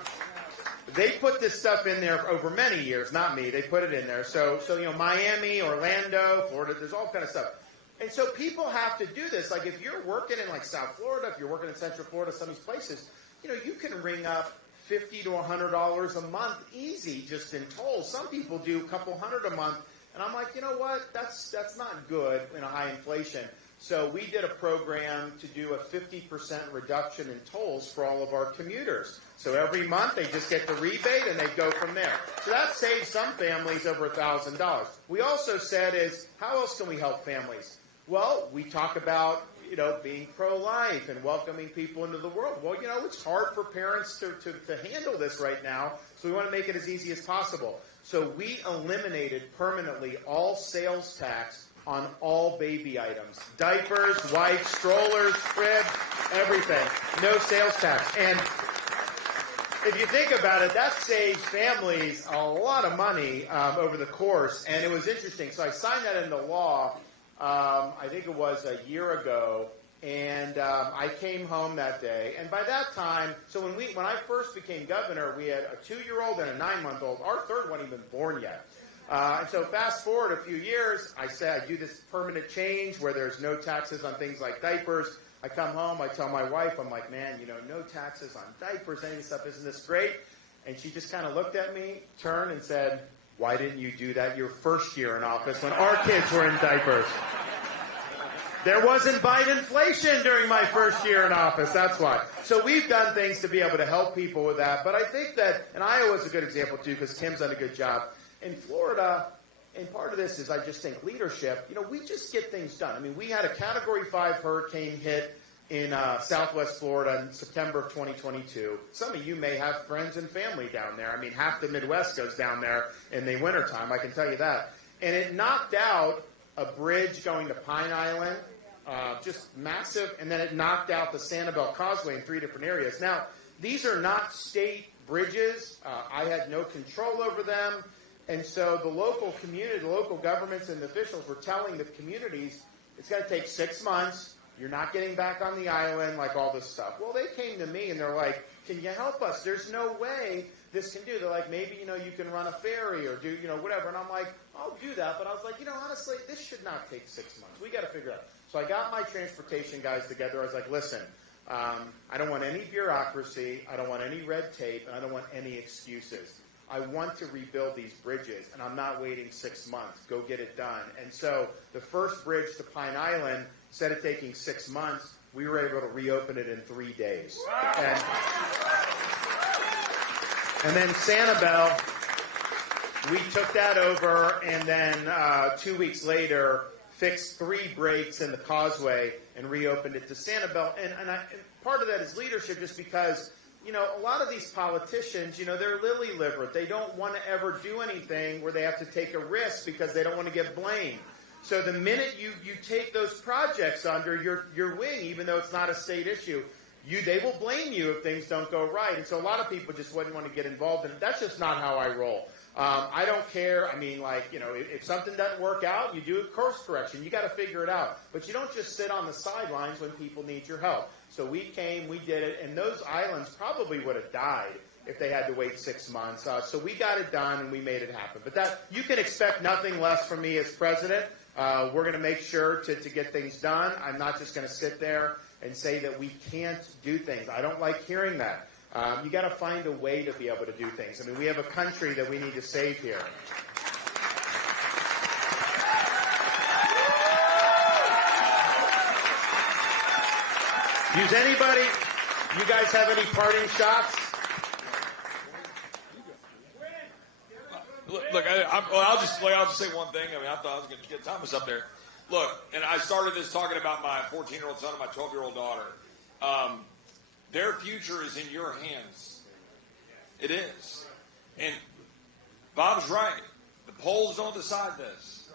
they put this stuff in there over many years. Not me. They put it in there. So Miami, Orlando, Florida, there's all kind of stuff. And so people have to do this. Like if you're working in like South Florida, if you're working in Central Florida, some of these places, you can ring up $50 to $100 a month easy just in tolls. Some people do a couple hundred a month. And I'm like, you know what? That's not good in a high inflation. So we did a program to do a 50% reduction in tolls for all of our commuters. So every month they just get the rebate and they go from there. So that saves some families over $1,000. We also said how else can we help families? Well, we talk about, being pro-life and welcoming people into the world. Well, it's hard for parents to handle this right now. So we want to make it as easy as possible. So we eliminated permanently all sales tax on all baby items. Diapers, wipes, strollers, cribs, everything. No sales tax. And if you think about it, that saves families a lot of money over the course, and it was interesting. So I signed that into law, I think it was a year ago, and I came home that day. And by that time, so when I first became governor, we had a 2-year-old and a 9-month-old. Our third wasn't even born yet. And so fast forward a few years, I said I do this permanent change where there's no taxes on things like diapers. I come home, I tell my wife, I'm like, man, no taxes on diapers, any of this stuff, isn't this great? And she just kind of looked at me, turned, and said, why didn't you do that your first year in office when our kids were in diapers? There wasn't Bidenflation during my first year in office, that's why. So we've done things to be able to help people with that. But I think that, and Iowa's a good example too, because Tim's done a good job. In Florida, and part of this is I just think leadership, we just get things done. I mean, we had a Category 5 hurricane hit in southwest Florida in September of 2022. Some of you may have friends and family down there. I mean, half the Midwest goes down there in the wintertime, I can tell you that. And it knocked out a bridge going to Pine Island, just massive, and then it knocked out the Sanibel Causeway in 3 different areas. Now, these are not state bridges. I had no control over them. And so the local community, the local governments and the officials were telling the communities, it's going to take 6 months. You're not getting back on the island, like all this stuff. Well, they came to me and they're like, can you help us? There's no way this can do. They're like, maybe, you can run a ferry or do, whatever. And I'm like, I'll do that. But I was like, honestly, this should not take 6 months. We got to figure it out. So I got my transportation guys together. I was like, listen, I don't want any bureaucracy. I don't want any red tape. And I don't want any excuses. I want to rebuild these bridges, and I'm not waiting 6 months. Go get it done. And so the first bridge to Pine Island, instead of taking 6 months, we were able to reopen it in 3 days. And then Sanibel, we took that over, and then 2 weeks later, fixed 3 breaks in the causeway and reopened it to Sanibel. And part of that is leadership, just because a lot of these politicians, they're lily-livered. They don't want to ever do anything where they have to take a risk because they don't want to get blamed. So the minute you take those projects under your wing, even though it's not a state issue, they will blame you if things don't go right. And so a lot of people just wouldn't want to get involved in it. That's just not how I roll. I don't care. I mean, if something doesn't work out, you do a course correction. You got to figure it out. But you don't just sit on the sidelines when people need your help. So we came, we did it, and those islands probably would have died if they had to wait 6 months. So we got it done, and we made it happen. But that you can expect nothing less from me as president. We're going to make sure to get things done. I'm not just going to sit there and say that we can't do things. I don't like hearing that. You got to find a way to be able to do things. I mean, we have a country that we need to save here. Does anybody, you guys have any parting shots? Look, I'll just say one thing. I thought I was going to get Thomas up there. Look, and I started this talking about my 14-year-old son and my 12-year-old daughter. Their future is in your hands. It is. And Bob's right. The polls don't decide this.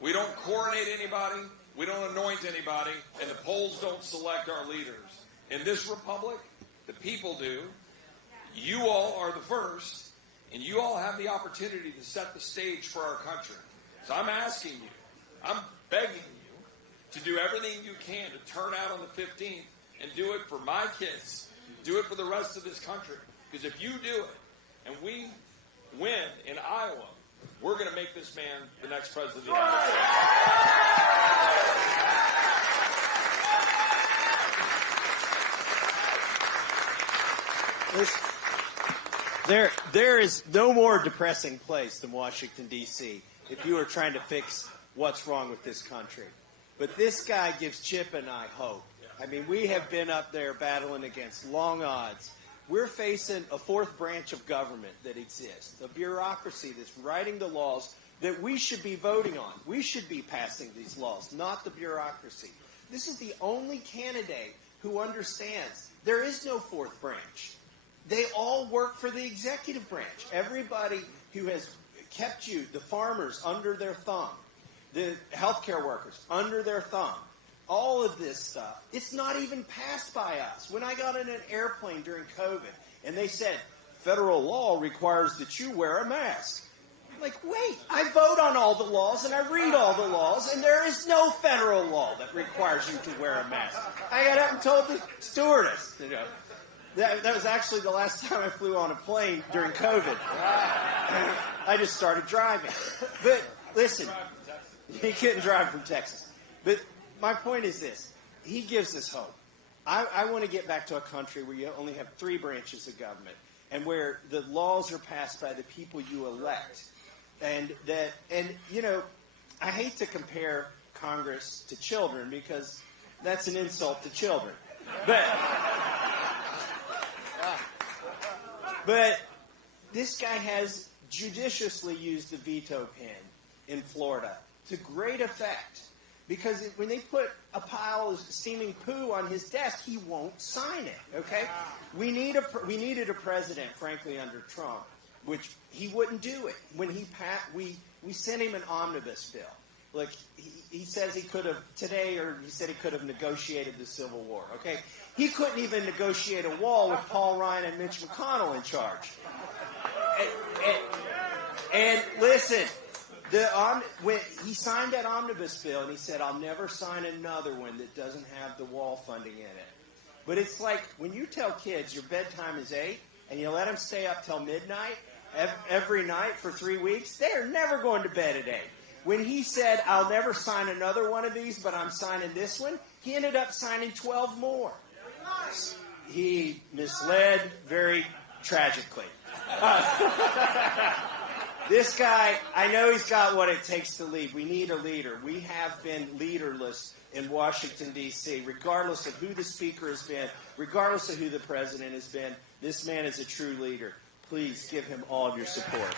We don't coronate anybody. We don't anoint anybody. And the polls don't select our leaders. In this republic, the people do. You all are the first. And you all have the opportunity to set the stage for our country. So I'm asking you, I'm begging you to do everything you can to turn out on the 15th and do it for my kids. Do it for the rest of this country. Because if you do it and we win in Iowa, we're going to make this man the next president of the United States. There is no more depressing place than Washington, D.C. if you are trying to fix what's wrong with this country. But this guy gives Chip and I hope. I mean, we have been up there battling against long odds. We're facing a fourth branch of government that exists, a bureaucracy that's writing the laws that we should be voting on. We should be passing these laws, not the bureaucracy. This is the only candidate who understands there is no fourth branch. They all work for the executive branch. Everybody who has kept you, the farmers, under their thumb, the healthcare workers, under their thumb, all of this stuff, it's not even passed by us. When I got in an airplane during COVID and they said, federal law requires that you wear a mask. I'm like, wait, I vote on all the laws and I read all the laws, and there is no federal law that requires you to wear a mask. I got up and told the stewardess, that was actually the last time I flew on a plane during COVID. I just started driving. But listen, he couldn't drive from Texas. But my point is this. He gives us hope. I want to get back to a country where you only have 3 branches of government and where the laws are passed by the people you elect. And I hate to compare Congress to children because that's an insult to children. But this guy has judiciously used the veto pen in Florida to great effect. Because when they put a pile of steaming poo on his desk, he won't sign it. Okay, we needed a president, frankly, under Trump, which he wouldn't do it. When we sent him an omnibus bill. Look, he says he could have today, or he said he could have negotiated the Civil War. Okay, he couldn't even negotiate a wall with Paul Ryan and Mitch McConnell in charge. And listen. When he signed that omnibus bill, and he said, I'll never sign another one that doesn't have the wall funding in it. But it's like when you tell kids your bedtime is 8, and you let them stay up till midnight every night for 3 weeks, they're never going to bed at 8. When he said, I'll never sign another one of these, but I'm signing this one, he ended up signing 12 more. He misled very tragically. This guy, I know he's got what it takes to lead. We need a leader. We have been leaderless in Washington, D.C., regardless of who the speaker has been, regardless of who the president has been. This man is a true leader. Please give him all of your support.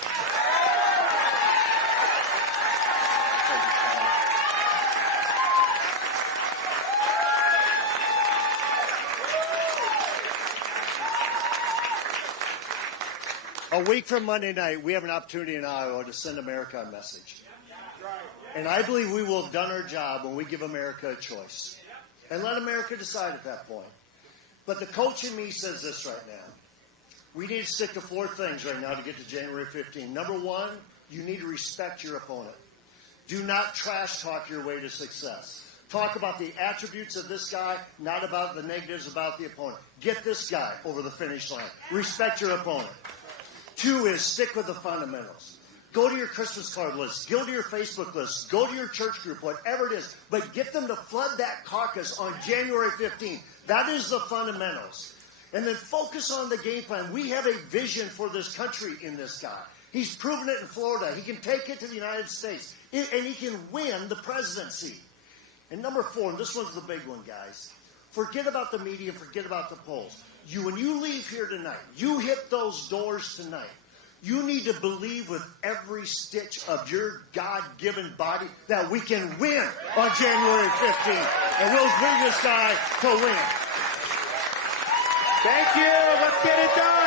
A week from Monday night, we have an opportunity in Iowa to send America a message. And I believe we will have done our job when we give America a choice. And let America decide at that point. But the coach in me says this right now. We need to stick to 4 things right now to get to January 15. Number 1, you need to respect your opponent. Do not trash talk your way to success. Talk about the attributes of this guy, not about the negatives about the opponent. Get this guy over the finish line. Respect your opponent. 2 is stick with the fundamentals. Go to your Christmas card list. Go to your Facebook list. Go to your church group, whatever it is. But get them to flood that caucus on January 15th. That is the fundamentals. And then focus on the game plan. We have a vision for this country in this guy. He's proven it in Florida. He can take it to the United States. And he can win the presidency. And number 4, and this one's the big one, guys. Forget about the media. Forget about the polls. When you leave here tonight, you hit those doors tonight, you need to believe with every stitch of your God-given body that we can win on January 15th. And we'll bring this guy to win. Thank you. Let's get it done.